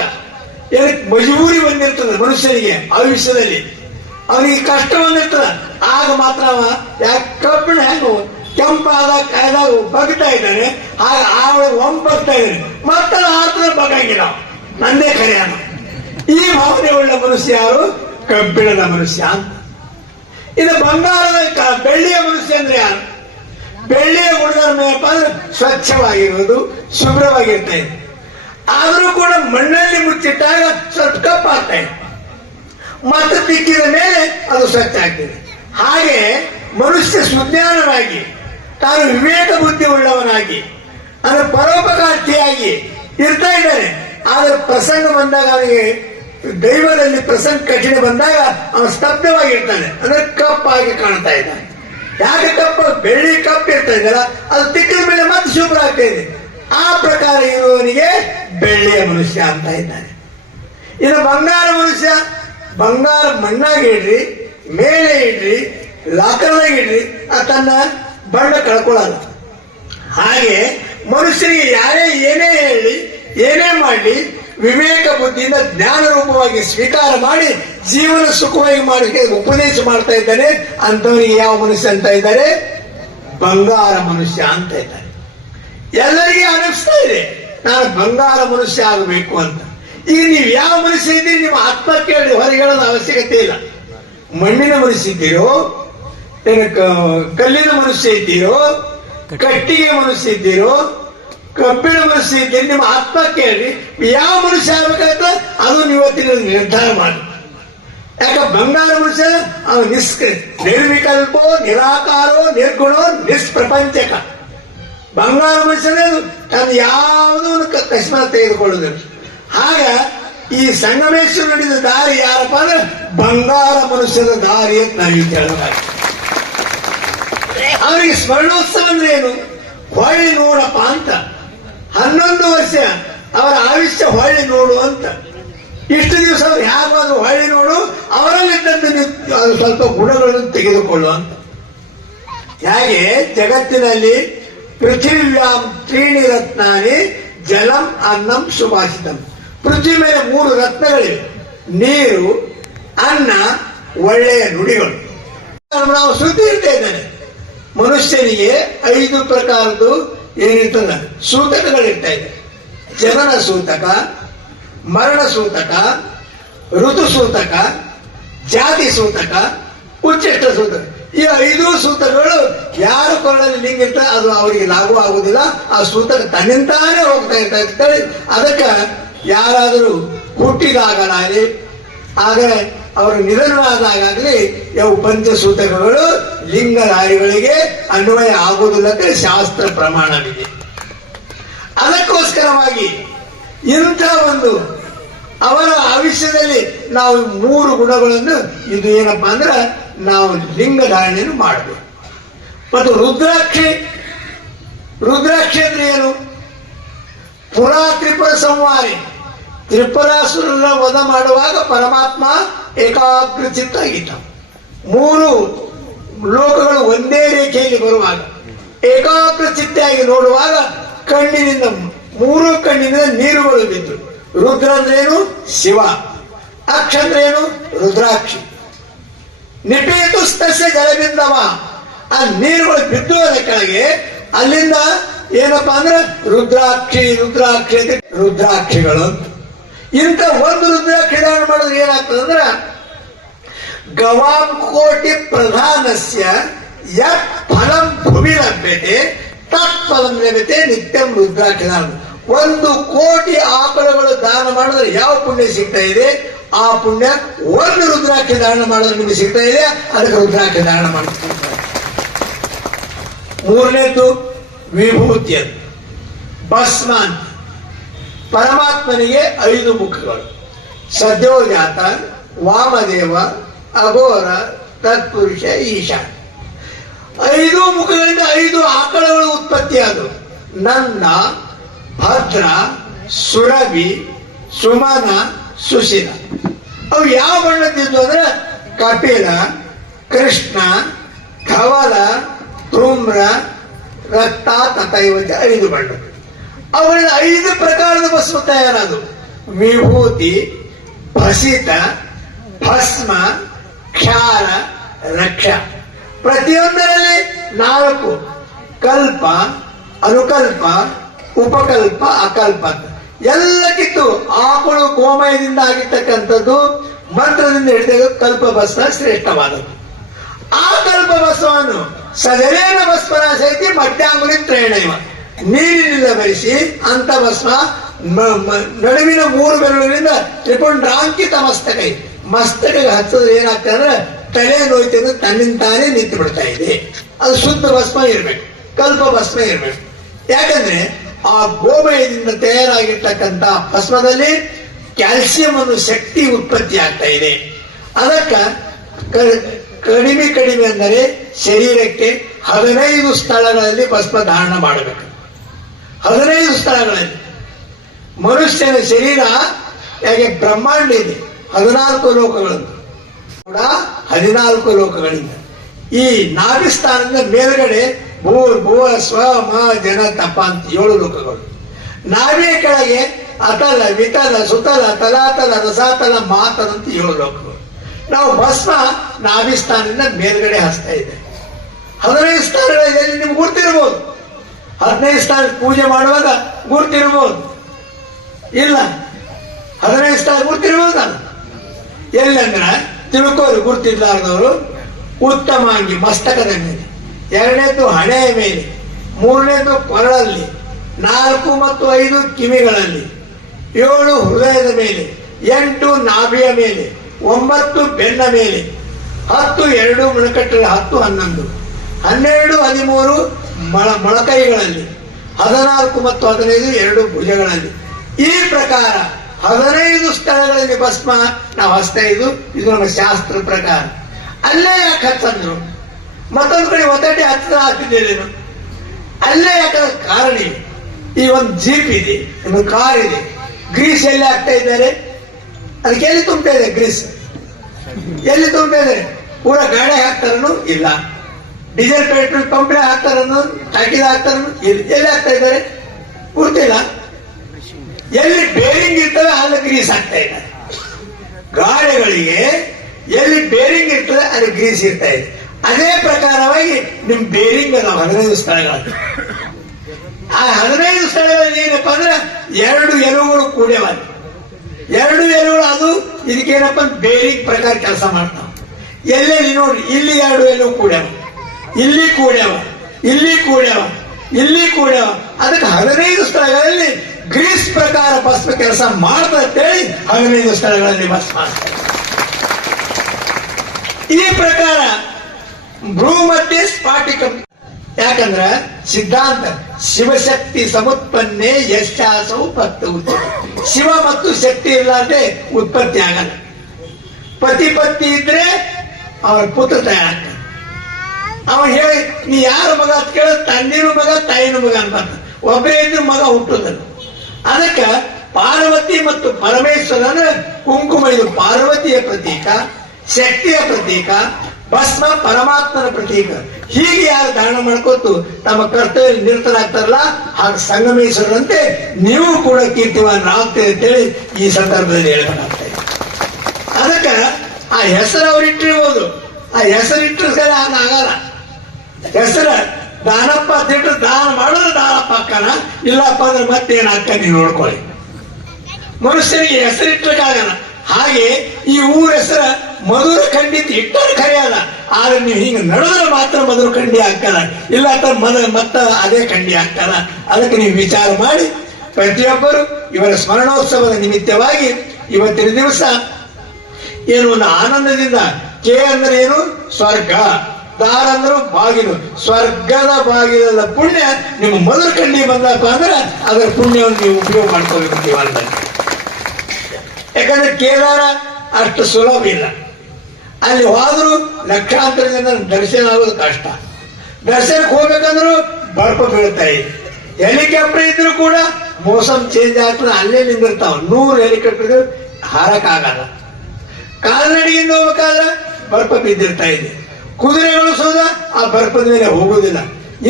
ಏನಕ್ಕೆ ಮಜಬೂರಿ ಬಂದಿರ್ತದೆ ಮನುಷ್ಯನಿಗೆ ಆಯುಷ್ಯದಲ್ಲಿ, ಅವನಿಗೆ ಕಷ್ಟ ಬಂದಿರ್ತದ, ಆಗ ಮಾತ್ರ ಅವ ಯಾಕೆ ಕಬ್ಬಿಣ ಹೆಂಗು ಕೆಂಪಾದ ಕಾಯ್ದಾಗ ಬಗ್ತಾ ಇದ್ದಾನೆ, ಆಗ ಆವಳಿಗೆ ಒಂಬಗ್ತಾ ಇದ್ದಾನೆ, ಮತ್ತದ ಆತದ ಬಗ್ಗಂಗಿಲ್ಲ, ನಂದೇ ಕರೆಯಾನ. ಈ ಭಾವನೆ ಉಳ್ಳ ಮನುಷ್ಯ ಯಾರು, ಕಬ್ಬಿಣದ ಮನುಷ್ಯ ಅಂತ. ಇನ್ನು ಬಂಗಾರದ ಬೆಳ್ಳಿಯ ಮನುಷ್ಯ ಅಂದ್ರೆ ಯಾರು, ಬೆಳ್ಳಿಯ ಗುಣಧರ್ಮ ಏನಪ್ಪ ಅಂದ್ರೆ ಸ್ವಚ್ಛವಾಗಿರುವುದು, ಶುಭ್ರವಾಗಿರ್ತಾ ಇದೆ. ಆದರೂ ಕೂಡ ಮಣ್ಣಲ್ಲಿ ಮುಚ್ಚಿಟ್ಟಾಗ ಸ್ವಲ್ಪ ಕಪ್ಪಾಗ್ತಾ ಇದೆ, ಮತ್ತೆ ತಿಕ್ಕಿದ ಮೇಲೆ ಅದು ಸ್ವಚ್ಛ ಆಗ್ತದೆ. ಹಾಗೆ ಮನುಷ್ಯ ಸುಜ್ಞಾನನಾಗಿ, ತಾನು ವಿವೇಕ ಬುದ್ಧಿ ಉಳ್ಳವನಾಗಿ, ಅಂದ್ರೆ ಪರೋಪಕಾರ್ಥಿಯಾಗಿ ಇರ್ತಾ ಇದ್ದಾನೆ. ಆದ್ರೆ ಪ್ರಸಂಗ ಬಂದಾಗ ಅವನಿಗೆ ದೈವದಲ್ಲಿ ಪ್ರಸಂಗ ಕಠಿಣ ಬಂದಾಗ ಅವನು ಸ್ತಬ್ಧವಾಗಿರ್ತಾನೆ, ಅಂದ್ರೆ ಕಪ್ಪಾಗಿ ಕಾಣ್ತಾ ಇದ್ದಾನೆ. ಯಾಕೆ ಕಪ್ಪ, ಬೆಳ್ಳಿ ಕಪ್ಪು ಇರ್ತಾ ಇದೆಯಲ್ಲ, ಅದು ತಿಕ್ಕಿದ ಮೇಲೆ ಮತ್ತೆ ಶುಭ್ರ ಆಗ್ತಾ ಇದೆ. ಆ ಪ್ರಕಾರ ಇರುವವನಿಗೆ ಬೆಳ್ಳಿಯ ಮನುಷ್ಯ ಅಂತ ಇದ್ದಾನೆ. ಇನ್ನು ಬಂಗಾರ ಮನುಷ್ಯ, ಬಂಗಾರ ಮಣ್ಣಾಗಿ ಇಡ್ರಿ, ಮೇಲೆ ಇಡ್ರಿ, ಲಾಕರ್ದಾಗ ಇಡ್ರಿ, ತನ್ನ ಬಣ್ಣ ಕಳ್ಕೊಳ್ಳಲ್ಲ. ಹಾಗೆ ಮನುಷ್ಯನಿಗೆ ಯಾರೇ ಏನೇ ಹೇಳಿ ಏನೇ ಮಾಡಲಿ ವಿವೇಕ ಬುದ್ಧಿಯಿಂದ ಜ್ಞಾನ ರೂಪವಾಗಿ ಸ್ವೀಕಾರ ಮಾಡಿ ಜೀವನ ಸುಖವಾಗಿ ಮಾಡಲಿಕ್ಕೆ ಉಪದೇಶ ಮಾಡ್ತಾ ಇದ್ದಾನೆ. ಅಂತವನಿಗೆ ಯಾವ ಮನುಷ್ಯ ಅಂತ ಇದ್ದಾರೆ, ಬಂಗಾರ ಮನುಷ್ಯ ಅಂತ ಇದ್ದಾರೆ. ಎಲ್ಲರಿಗೆ ಅನಿಸ್ತಾ ಇದೆ ನಾನು ಬಂಗಾರ ಮನುಷ್ಯ ಆಗಬೇಕು ಅಂತ. ಈಗ ನೀವು ಯಾವ ಮನುಷ್ಯ ಇದ್ದೀರಿ, ನಿಮ್ಮ ಆತ್ಮ ಕೇಳಿ ಹೊರಗೆ ಹೇಳೋದು ಅವಶ್ಯಕತೆ ಇಲ್ಲ. ಮಣ್ಣಿನ ಮನುಷ್ಯ ಇದ್ದೀರೋ, ಕಲ್ಲಿನ ಮನುಷ್ಯ ಇದ್ದೀರೋ, ಕಟ್ಟಿಗೆ ಮನುಷ್ಯ ಇದ್ದೀರೋ, ಕಬ್ಬಿಣ ಮನುಷ್ಯ ಇದ್ದೀರಿ, ನಿಮ್ಮ ಆತ್ಮ ಕೇಳಿ ಯಾವ ಮನುಷ್ಯ ಆಗ್ಬೇಕಾಗ್ತದೆ ಅದು ನೀವು ಇವತ್ತಿನ ನಿರ್ಧಾರ ಮಾಡಿ. ಯಾಕೆ ಬಂಗಾರ ಮನುಷ್ಯ ಅವನು ನಿರ್ವಿಕಲ್ಪೋ ನಿರಾಕಾರೋ ನಿರ್ಗುಣೋ ನಿಷ್ಪ್ರಪಂಚಕ. ಬಂಗಾರ ಮನುಷ್ಯನೇ ತಾನು ಯಾವುದೂ ಅಕಸ್ಮಾತ್ ತೆಗೆದುಕೊಳ್ಳುವುದಿಲ್ಲ. ಆಗ ಈ ಸಂಗಮೇಶ್ವರ ನಡೆದ ದಾರಿ ಯಾರಪ್ಪ ಅಂದ್ರೆ ಬಂಗಾರ ಮನುಷ್ಯನ ದಾರಿ ಅಂತ ನಾವು ಹೇಳಬೇಕು. ಅವರಿಗೆ ಸ್ವರ್ಣೋತ್ಸವ ಅಂದ್ರೆ ಏನು? ಹೊಳ್ಳಿ ನೋಡಪ್ಪ ಅಂತ. 11 ವರ್ಷ ಅವರ ಆಯುಷ್ಯ ಹೊಳ್ಳಿ ನೋಡು ಅಂತ. ಇಷ್ಟು ದಿವಸ ಅವ್ರು ಯಾವಾದ್ರೂ ಹೊಳ್ಳಿ ನೋಡು, ಅವರಲ್ಲಿದ್ದಂತೆ ನೀವು ಸ್ವಲ್ಪ ಗುಣಗಳನ್ನು ತೆಗೆದುಕೊಳ್ಳು ಅಂತ. ಹೇಗೆ ಜಗತ್ತಿನಲ್ಲಿ ಪೃಥಿವ್ಯಾಂ 3 ರತ್ನಾನಿ ಜಲಂ ಅನ್ನಂ ಸುಭಾಷಿತಂ. ಪೃಥ್ವಿ ಮೇಲೆ 3 ರತ್ನಗಳಿವೆ: ನೀರು, ಅನ್ನ, ಒಳ್ಳೆಯ ನುಡಿಗಳು. ನಾವು ಶ್ರುತಿ ಇರ್ತಾ ಇದ್ದಾನೆ. ಮನುಷ್ಯನಿಗೆ 5 ಪ್ರಕಾರದ್ದು ಏನಿರ್ತದ ಸೂತಕಗಳಿರ್ತಾ ಇದೆ. ಜನನ ಸೂತಕ, ಮರಣ ಸೂತಕ, ಋತು ಸೂತಕ, ಜಾತಿ ಸೂತಕ, ಉಚ್ಚಿಷ್ಟ ಸೂತಕ. ಈ 5 ಸೂತಕಗಳು ಯಾರ ಕೊರಳಲ್ಲಿ ಲಿಂಗ ಇರ್ತದೆ ಅದು ಅವರಿಗೆ ಲಾಭ ಆಗುದಿಲ್ಲ. ಆ ಸೂತಕ ತನ್ನಿಂತಾನೇ ಹೋಗ್ತಾ ಇರ್ತದೆ. ಅದಕ್ಕೆ ಯಾರಾದರೂ ಹುಟ್ಟಿದಾಗಲಾಗಲಿ ಆಗ ಅವರು ನಿಧನವಾದಾಗಲಿ ಯಾವ ಪಂಚಸೂತಕಗಳು ಲಿಂಗಧಾರಿಗಳಿಗೆ ಅನ್ವಯ ಆಗುವುದಿಲ್ಲ ಅಂತ ಶಾಸ್ತ್ರ ಪ್ರಮಾಣವಿದೆ. ಅದಕ್ಕೋಸ್ಕರವಾಗಿ ಇಂಥ ಒಂದು ಅವರ ಆಯುಷ್ಯದಲ್ಲಿ ನಾವು 3 ಗುಣಗಳನ್ನು ಇದು ಏನಪ್ಪಾ ಅಂದ್ರೆ ನಾವು ಲಿಂಗಧಾರಣೆಯನ್ನು ಮಾಡಬೇಕು. ಮತ್ತು ರುದ್ರಾಕ್ಷಿ ಅಂದ್ರೆ ಏನು? ಪುರಾ ತ್ರಿಪುರ ಸಂಹಾರಿ, ತ್ರಿಪುರಾಸುರನ ವಧ ಮಾಡುವಾಗ ಪರಮಾತ್ಮ ಏಕಾಗ್ರ ಚಿತ್ತ ಆಗಿದ್ದ. 3 ಲೋಕಗಳು ಒಂದೇ ರೇಖೆಯಲ್ಲಿ ಬರುವಾಗ ಏಕಾಗ್ರ ಚಿತ್ತಾಗಿ ನೋಡುವಾಗ ಕಣ್ಣಿನಿಂದ 3 ಕಣ್ಣಿನಿಂದ ನೀರುಗಳು ಬಿದ್ದು. ರುದ್ರ ಅಂದ್ರೇನು? ಶಿವ. ಅಕ್ಷ ಅಂದ್ರೇನು? ರುದ್ರಾಕ್ಷಿ. ನಿಪೇತು ಸ್ತಸ್ಯ ಜಲಬಿಂದವ. ಆ ನೀರುಗಳು ಬಿದ್ದು ಅದ ಕೆಳಗೆ, ಅಲ್ಲಿಂದ ಏನಪ್ಪಾ ಅಂದ್ರೆ ರುದ್ರಾಕ್ಷಿಗಳು. ಇಂಥ ಒಂದು ರುದ್ರಾಕ್ಷಿ ಧಾರಣ ಮಾಡಿದ್ರೆ ಏನಾಗ್ತದೆ ಅಂದ್ರೆ ಗವಾಂ ಕೋಟಿ ಪ್ರಧಾನಸ್ಯ ಯತ್ ಫಲಂ ಭುವಿ ಲಭ್ಯತೆ ತತ್ ಫಲಂ ಲಭ್ಯತೆ ನಿತ್ಯಂ ರುದ್ರಾಕ್ಷಿ ದಾನ. 1 ಕೋಟಿ ಆಕಳುಗಳು ದಾನ ಮಾಡಿದ್ರೆ ಯಾವ ಪುಣ್ಯ ಸಿಗ್ತಾ ಇದೆ? ಆ ಪುಣ್ಯ 1 ರುದ್ರಾಕ್ಷಿ ಧಾರಣ ಮಾಡಿದ್ರೆ ನಿಮಗೆ ಸಿಗ್ತಾ ಇದೆ. ಅದಕ್ಕೆ ರುದ್ರಾಕ್ಷಿ ಧಾರಣ ಮಾಡ್ತಾರೆ. 3ನೇದು ವಿಭೂತಿ ಅಂತ, ಭಸ್ಮ ಅಂತ. ಪರಮಾತ್ಮನಿಗೆ 5 ಮುಖಗಳು: ಸದ್ಯೋಜಾತ, ವಾಮದೇವ, ಅಘೋರ, ತತ್ಪುರುಷ, ಈಶಾ. 5 ಮುಖಗಳಿಂದ 5 ಆಕಳಗಳು ಉತ್ಪತ್ತಿಯಾದವು: ನನ್ನ, ಭದ್ರ, ಸುರಭಿ, ಸುಮನ, ಸುಶೀಲ. ಅವು ಯಾವ ಬಣ್ಣದಿದ್ದು ಅಂದ್ರೆ ಕಪಿಲ, ಕೃಷ್ಣ, ಧವಲ, ಧೂಮ್ರ, ರಕ್ತ, ತಥೈವತೆ 5 ಬಣ್ಣ. ಅವುಗಳಿಂದ 5 ಪ್ರಕಾರದ ಭಸ್ಮ ತಯಾರಾದವು: ವಿಭೂತಿ, ಭಸಿತ, ಭಸ್ಮ, ಕ್ಷಾರ, ರಕ್ಷ. ಪ್ರತಿಯೊಂದರಲ್ಲಿ 4: ಕಲ್ಪ, ಅನುಕಲ್ಪ, ಉಪಕಲ್ಪ, ಅಕಲ್ಪ. ಎಲ್ಲಕ್ಕಿತ್ತು ಆಕಳು ಗೋಮಯದಿಂದ ಆಗಿರ್ತಕ್ಕಂಥದ್ದು ಮಂತ್ರದಿಂದ ಹಿಡಿದಾಗ ಕಲ್ಪ ಭಸ್ಮ ಶ್ರೇಷ್ಠವಾದದ್ದು. ಆ ಕಲ್ಪ ಭಸ್ಮವನ್ನು ಸಜಲೇನ ಭಸ್ಮನ ಸಹಿತ ಮಧ್ಯಾಂಗುಲಿ ತ್ರಯಣೈವ, ನೀರಿನಿಂದ ಬೆರೆಸಿ ಅಂತ ಭಸ್ಮ ನಡುವಿನ 3 ಬೆರಳುಗಳಿಂದ ತ್ರಿಪುಂಡ್ರಾಂಕಿತ ಮಸ್ತಕಕ್ಕೆ ಹಚ್ಚೋದ್ರೆ ಏನಾಗ್ತದೆ ಅಂದ್ರೆ ತಲೆ ನೋಯ್ತಂದ್ರೆ ತನ್ನಿಂತಾನೇ ನಿಂತು ಬಿಡ್ತಾ ಇದೆ. ಅದು ಶುದ್ಧ ಭಸ್ಮ ಇರ್ಬೇಕು, ಕಲ್ಪ ಭಸ್ಮ ಇರ್ಬೇಕು. ಯಾಕಂದ್ರೆ ಆ ಗೋಮಯದಿಂದ ತಯಾರಾಗಿರ್ತಕ್ಕಂಥ ಭಸ್ಮದಲ್ಲಿ ಕ್ಯಾಲ್ಸಿಯಂ ಅನ್ನು ಶಕ್ತಿ ಉತ್ಪತ್ತಿ ಆಗ್ತಾ ಇದೆ. ಅದಕ್ಕ ಕಡಿಮೆ ಅಂದರೆ ಶರೀರಕ್ಕೆ 15 ಸ್ಥಳಗಳಲ್ಲಿ ಭಸ್ಮ ಧಾರಣ ಮಾಡಬೇಕು. 15 ಸ್ಥಳಗಳಲ್ಲಿ. ಮನುಷ್ಯನ ಶರೀರ ಹೇಗೆ ಬ್ರಹ್ಮಾಂಡ ಇದೆ 14 ಲೋಕಗಳನ್ನು ಕೂಡ 14 ಲೋಕಗಳಿಂದ. ಈ ನಾಭಿಸ್ಥಾನದಿಂದ ಮೇಲ್ಗಡೆ ಭೂರ್ಭುವ ಸ್ವ ಮ ಜನ ತಪ ಅಂತ 7 ಲೋಕಗಳು. ನಾಭಿಯ ಕೆಳಗೆ ಅತಲ, ವಿತಲ, ಸುತಲ, ತಲಾತಲ, ರಸಾತಲ, ಮಾತಲ ಅಂತ 7 ಲೋಕಗಳು. ನಾವು ಭಸ್ಮ ನಾಭಿಸ್ಥಾನದಿಂದ ಮೇಲ್ಗಡೆ ಹಚ್ತಾ ಇದೆ. 15 ಸ್ಥಾನಗಳಿದೆ, ನಿಮ್ಗೆ ಗುರ್ತಿರ್ಬೋದು. 15 ಸ್ಥಾನ ಪೂಜೆ ಮಾಡುವಾಗ ಗುರ್ತಿರ್ಬೋದು, ಇಲ್ಲ 15 ಸ್ಥಾನ ಗುರ್ತಿರ್ಬೋದಲ್ಲ. ಎಲ್ಲಂದ್ರ ತಿಳ್ಕೋರು ಗುರ್ತಿರ್ಲಾರ್ದವರು: ಉತ್ತಮ ಅಂಗಿ ಮಸ್ತಕದ ಮೇಲೆ, 2ನೇದು ಹಣೆಯ ಮೇಲೆ, 3ನೇದು ಕೊರಳಲ್ಲಿ, 4 ಮತ್ತು 5 ಕಿವಿಗಳಲ್ಲಿ, 7 ಹೃದಯದ ಮೇಲೆ, 8 ನಾಭಿಯ ಮೇಲೆ, 9 ಬೆನ್ನ ಮೇಲೆ, 10 2 ಮೊಣಕಟ್ಟಲ್ಲಿ 10 11, 12 13 ಮೊಳಕೈಗಳಲ್ಲಿ, 14 ಮತ್ತು 15 2 ಭುಜಗಳಲ್ಲಿ. ಈ ಪ್ರಕಾರ 15 ಸ್ಥಳಗಳಲ್ಲಿ ಭಸ್ಮ ನಾವು ಹಚ್ತಾ ಇದ್ದು. ಇದು ನಮ್ಮ ಶಾಸ್ತ್ರ ಪ್ರಕಾರ. ಅಲ್ಲೇ ಯಾಕೆ ಹಚ್ಚಂದ್ರು? ಮತ್ತೊಂದು ಕಡೆ ಒತ್ತಡಿ ಹಾಕ್ತಿದ್ದೇನೇನು? ಅಲ್ಲೇ ಯಾಕಂದ್ರೆ ಕಾರಣ ಇದೆ. ಈ ಒಂದು ಜೀಪ್ ಇದೆ, ಒಂದು ಕಾರ್ ಇದೆ, ಗ್ರೀಸ್ ಎಲ್ಲಿ ಹಾಕ್ತಾ ಇದ್ದಾರೆ? ಅದಕ್ಕೆ ಎಲ್ಲಿ ತುಂಬ್ತಾ ಇದೆ ಗ್ರೀಸ್? ಎಲ್ಲಿ ತುಂಬ್ತಾ ಇದೆ? ಪೂರ ಗಾಡಿ ಹಾಕ್ತಾರನು ಇಲ್ಲ, ಡೀಸೆಲ್ ಪೆಟ್ರೋಲ್ ಪಂಪ್ಲೆ ಹಾಕ್ತಾರನು, ಟಾಕಿದ ಹಾಕ್ತಾರನು, ಎಲ್ಲಿ ಹಾಕ್ತಾ ಇದ್ದಾರೆ ಗೊತ್ತಿಲ್ಲ. ಎಲ್ಲಿ ಬೇರಿಂಗ್ ಇರ್ತವೆ ಅಲ್ಲಿ ಗ್ರೀಸ್ ಹಾಕ್ತಾ ಇದ್ದಾರೆ. ಗಾಡಿಗಳಿಗೆ ಎಲ್ಲಿ ಬೇರಿಂಗ್ ಇರ್ತದೆ ಅಲ್ಲಿ ಗ್ರೀಸ್ ಇರ್ತಾ ಇದೆ. ಅದೇ ಪ್ರಕಾರವಾಗಿ ನಿಮ್ ಬೇರಿಂಗ್ ಅದಾವ 15 ಸ್ಥಳಗಳಲ್ಲಿ. ಆ 15 ಸ್ಥಳಗಳಲ್ಲಿ ಏನಪ್ಪಾ ಅಂದ್ರೆ 2 ಎಲುಗಳು ಕೂಡ್ಯವ. 2 ಎಲುಗಳು ಅದು ಇದಕ್ಕೇನಪ್ಪ ಬೇರಿಂಗ್ ಪ್ರಕಾರ ಕೆಲಸ ಮಾಡ್ತಾವ. ಎಲ್ಲೆಲ್ಲಿ ನೋಡಿ, ಇಲ್ಲಿ 2 ಎಲುವು ಕೂಡ್ಯವ, ಇಲ್ಲಿ ಕೂಡ್ಯವ, ಇಲ್ಲಿ ಕೂಡ್ಯವ, ಇಲ್ಲಿ ಕೂಡ್ಯವ. ಅದಕ್ಕೆ 15 ಸ್ಥಳಗಳಲ್ಲಿ ಗ್ರೀಸ್ ಪ್ರಕಾರ ಭಸ್ಮ ಕೆಲಸ ಮಾಡ್ತಾ ಅಂತೇಳಿ 15 ಸ್ಥಳಗಳಲ್ಲಿ ಭಸ್ಮ ಮಾಡ್ತಾರೆ. ಈ ಪ್ರಕಾರ ಭ್ರೂಮಧ್ಯೆ ಸ್ಫಾಟಿಕಂ. ಯಾಕಂದ್ರ ಸಿದ್ಧಾಂತ ಶಿವಶಕ್ತಿ ಸಮುತ್ಪನ್ನೇ ಯಶಾಸವು ಪತ್ತು. ಶಿವ ಮತ್ತು ಶಕ್ತಿ ಇಲ್ಲಾಂದ್ರೆ ಉತ್ಪತ್ತಿ ಆಗಲ್ಲ. ಪತಿ ಇದ್ರೆ ಅವರ ಪುತ್ರ ತಯಾರಾಗ್ತಾನೆ. ಅವ ಹೇಳಿ ನೀ ಯಾರ ಮಗ ಅಂತ ಕೇಳ, ತಂದಿನ ಮಗ ತಾಯಿನ ಮಗ ಅಂತ ಒಬ್ಬರೇ ಇದ್ರೆ ಮಗ ಹುಟ್ಟುದಲ್ಲ. ಅದಕ್ಕ ಪಾರ್ವತಿ ಮತ್ತು ಪರಮೇಶ್ವರ ಅಂದ್ರೆ ಕುಂಕುಮ ಇದು ಪಾರ್ವತಿಯ ಪ್ರತೀಕ, ಶಕ್ತಿಯ ಪ್ರತೀಕ, ಭಸ್ಮ ಪರಮಾತ್ಮನ ಪ್ರತೀಕ. ಹೀಗೆ ಯಾರು ಧಾರಣ ಮಾಡ್ಕೊತು ತಮ್ಮ ಕರ್ತವ್ಯ ನಿರತರಾಗ್ತಾರಲ್ಲ, ಹಾಗೆ ಸಂಗಮೇಶ್ವರರಂತೆ ನೀವು ಕೂಡ ಕೀರ್ತಿವಾನರಾಗ್ತೀರಿ ಅಂತೇಳಿ ಈ ಸಂದರ್ಭದಲ್ಲಿ ಹೇಳ್ಬೇಕಾಗ್ತಾ ಇದೆ. ಅದಕ್ಕೆ ಆ ಹೆಸರು ಅವ್ರಿಟ್ಟಿರ್ಬೋದು, ಆ ಹೆಸರಿಟ್ಟರು ಸರಿ ಆಗಲ್ಲ. ಹೆಸರು ದಾನಪ್ಪ ತಿಟ್ಟು ದಾನ ಮಾಡೋದು ದಾನಪ್ಪ ಅಕ್ಕನ, ಇಲ್ಲಪ್ಪ ಅಂದ್ರೆ ಮತ್ತೇನಾಗ್ತ ನೀವು ನೋಡ್ಕೊಳ್ಳಿ. ಮನುಷ್ಯನಿಗೆ ಹೆಸರಿಟ್ಟಕ್ಕಾಗಲ್ಲ. ಹಾಗೆ ಈ ಊರ ಹೆಸರ ಮಧುರ ಖಂಡಿತ ಇಟ್ಟರು ಕರೆಯಲ್ಲ. ಆದ್ರೆ ನೀವು ಹಿಂಗೆ ನಡೆದ್ರೆ ಮಾತ್ರ ಮಧುರ ಖಂಡಿ ಆಗ್ತಲ್ಲ, ಇಲ್ಲ ಮತ್ತ ಅದೇ ಖಂಡಿ ಆಗ್ತಲ್ಲ. ಅದಕ್ಕೆ ನೀವು ವಿಚಾರ ಮಾಡಿ ಪ್ರತಿಯೊಬ್ಬರು ಇವರ ಸ್ಮರಣೋತ್ಸವದ ನಿಮಿತ್ತವಾಗಿ ಇವತ್ತಿನ ದಿವಸ ಏನು ಒಂದು ಆನಂದದಿಂದ, ಕೆ ಅಂದ್ರೆ ಏನು ಸ್ವರ್ಗ, ದಾರ ಅಂದ್ರು ಬಾಗಿಲು, ಸ್ವರ್ಗದ ಬಾಗಿಲದ ಪುಣ್ಯ ನಿಮ್ಮ ಮಧುರ ಖಂಡಿ ಬಂದಪ್ಪ ಅಂದ್ರೆ ಅದರ ಪುಣ್ಯವನ್ನು ನೀವು ಉಪಯೋಗ ಮಾಡ್ಕೋಬೇಕು ಜೀವನದಲ್ಲಿ. ಯಾಕಂದ್ರೆ ಕೇದಾರ ಅಷ್ಟು ಸುಲಭ ಇಲ್ಲ. ಅಲ್ಲಿ ಹೋದ್ರು ಲಕ್ಷಾಂತರ ಜನ ದರ್ಶನ ಆಗೋದು ಕಷ್ಟ. ದರ್ಶನಕ್ಕೆ ಹೋಗ್ಬೇಕಂದ್ರು ಬರ್ಪ ಬೀಳ್ತಾ ಇದೆ. ಹೆಲಿಕಾಪ್ಟರ್ ಇದ್ರು ಕೂಡ ಮೋಸಮ್ ಚೇಂಜ್ ಆಗ್ತದೆ, ಅಲ್ಲೇ ನಿಂದಿರ್ತಾವ. 100 ಹೆಲಿಕಾಪ್ಟರ್ ಇದ್ರು ಹಾರಕ್ಕಾಗಲ್ಲ. ಕಾಲ್ನಡಿಗೆಯಿಂದ ಹೋಗ್ಬೇಕಾದ್ರೆ ಬರ್ಪ ಬಿದ್ದಿರ್ತಾ ಇದೆ. ಕುದುರೆಗಳು ಸೋದ ಆ ಬರ್ಪದ ಮೇಲೆ ಹೋಗುವುದಿಲ್ಲ.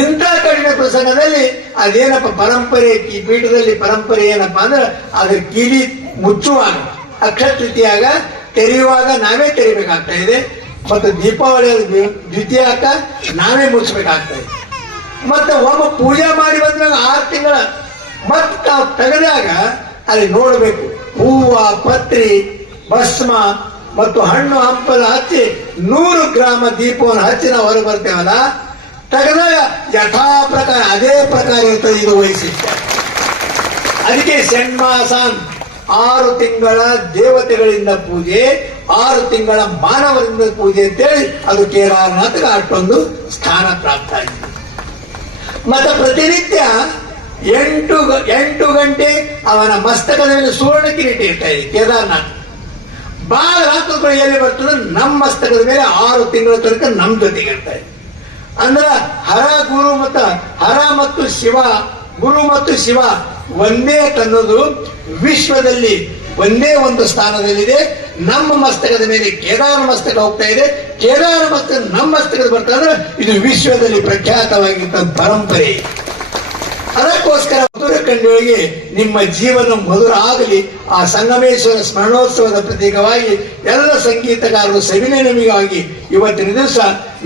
ಇಂಥ ಕಡಿಮೆ ಪ್ರಸಂಗದಲ್ಲಿ ಅದೇನಪ್ಪ ಪರಂಪರೆ, ಈ ಪೀಠದಲ್ಲಿ ಪರಂಪರೆ ಏನಪ್ಪಾ ಅಂದ್ರೆ ಅದ್ರ ಕಿಲಿ ಮುಚ್ಚುವಾಗ ಅಕ್ಷಯ ತೃತೀಯಾಗ ತೆರೆಯುವಾಗ ನಾವೇ ತೆರಿಬೇಕಾಗ್ತಾ ಇದೆ, ಮತ್ತು ದೀಪಾವಳಿಯಲ್ಲಿ ದ್ವಿತೀಯಕ ನಾವೇ ಮುಚ್ಚಬೇಕಾಗ್ತಾ ಇದೆ. ಮತ್ತೆ ಒಬ್ಬ ಪೂಜೆ ಮಾಡಿ ಬಂದಾಗ 6 ತಿಂಗಳ ಮತ್ತ ತೆಗೆದಾಗ ಅಲ್ಲಿ ನೋಡ್ಬೇಕು ಹೂವ, ಪತ್ರಿ, ಭಸ್ಮ ಮತ್ತು ಹಣ್ಣು ಹಂಪಲ ಹಚ್ಚಿ 100 ಗ್ರಾಮ ದೀಪವನ್ನು ಹಚ್ಚಿ ನಾವು ಹೊರಗೆ ಬರ್ತೇವಲ್ಲ, ತೆಗೆದಾಗ ಯಥಾ ಪ್ರಕಾರ ಅದೇ ಪ್ರಕಾರ ಇರ್ತದೆ. ಇದು ವೈಶಿಷ್ಟ್ಯ. ಅದಕ್ಕೆ ಷಣ್ಮಾಸಾನ್ 6 ತಿಂಗಳ ದೇವತೆಗಳಿಂದ ಪೂಜೆ, 6 ತಿಂಗಳ ಮಾನವರಿಂದ ಪೂಜೆ ಅಂತೇಳಿ ಅದು ಕೇದಾರನಾಥ್ಗೆ ಅಷ್ಟೊಂದು ಸ್ಥಾನ ಪ್ರಾಪ್ತ ಆಗಿದೆ. ಮತ್ತೆ ಪ್ರತಿನಿತ್ಯ 8 ಗಂಟೆ ಅವನ ಮಸ್ತಕದ ಮೇಲೆ ಸುವರ್ಣ ಕಿರೀಟ ಇರ್ತಾ ಇದೆ. ಕೇದಾರನಾಥ್ ಬಾಳ ರಾತ್ರಿ ಎಲ್ಲಿ ಬರ್ತದೆ, ನಮ್ಮ ಮಸ್ತಕದ ಮೇಲೆ 6 ತಿಂಗಳ ತನಕ ನಮ್ಮ ಜೊತೆಗೆ ಇರ್ತಾ ಇದೆ. ಅಂದ್ರ ಹರ ಮತ್ತು ಶಿವ, ಗುರು ಮತ್ತು ಶಿವ ಒಂದೇ ತನ್ನೋದು ವಿಶ್ವದಲ್ಲಿ ಒಂದೇ ಒಂದು ಸ್ಥಾನದಲ್ಲಿದೆ. ನಮ್ಮ ಮಸ್ತಕದ ಮೇಲೆ ಕೇದಾರ ಮಸ್ತಕ ಹೋಗ್ತಾ ಇದೆ, ಕೇದಾರ ಮಸ್ತಕ ನಮ್ಮ ಮಸ್ತಕದ ಬರ್ತಾ ಅಂದ್ರೆ ಇದು ವಿಶ್ವದಲ್ಲಿ ಪ್ರಖ್ಯಾತವಾಗಿದ್ದ ಪರಂಪರೆ. ಅದಕ್ಕೋಸ್ಕರ ಮಧುರ ಖಂಡಿಯೊಳಗೆ ನಿಮ್ಮ ಜೀವನ ಮಧುರ ಆಗಲಿ. ಆ ಸಂಗಮೇಶ್ವರ ಸ್ಮರಣೋತ್ಸವದ ಪ್ರತೀಕವಾಗಿ ಎಲ್ಲ ಸಂಗೀತಗಾರರು ಸವಿನೆನಮಿಗಾಗಿ ಇವತ್ತಿನ ದಿವಸ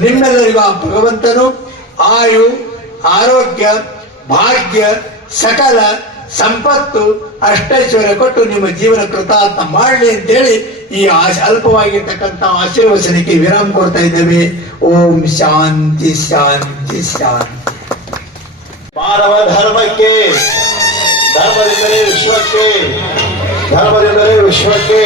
ನಿಮ್ಮೆಲ್ಲರಿಗೂ ಆ ಭಗವಂತನು ಆಯು, ಆರೋಗ್ಯ, ಭಾಗ್ಯ, ಸಕಲ ಸಂಪತ್ತು, ಅಷ್ಟೈಶ್ವರ್ಯ ಕೊಟ್ಟು ನಿಮ್ಮ ಜೀವನ ಕೃತಾರ್ಥ ಮಾಡಲಿ ಅಂತೇಳಿ ಈ ಅಲ್ಪವಾಗಿರ್ತಕ್ಕಂಥ ಆಶೀರ್ವಚನಕ್ಕೆ ವಿರಾಮ ಕೊಡ್ತಾ ಇದ್ದೇವೆ. ಓಂ ಶಾಂತಿ ಶಾಂತಿ ಶಾಂತಿ. ಮಾನವ ಧರ್ಮಕ್ಕೆ, ಧರ್ಮದಿಂದಲೇ ವಿಶ್ವಕ್ಕೆ, ಧರ್ಮದಿಂದಲೇ ವಿಶ್ವಕ್ಕೆ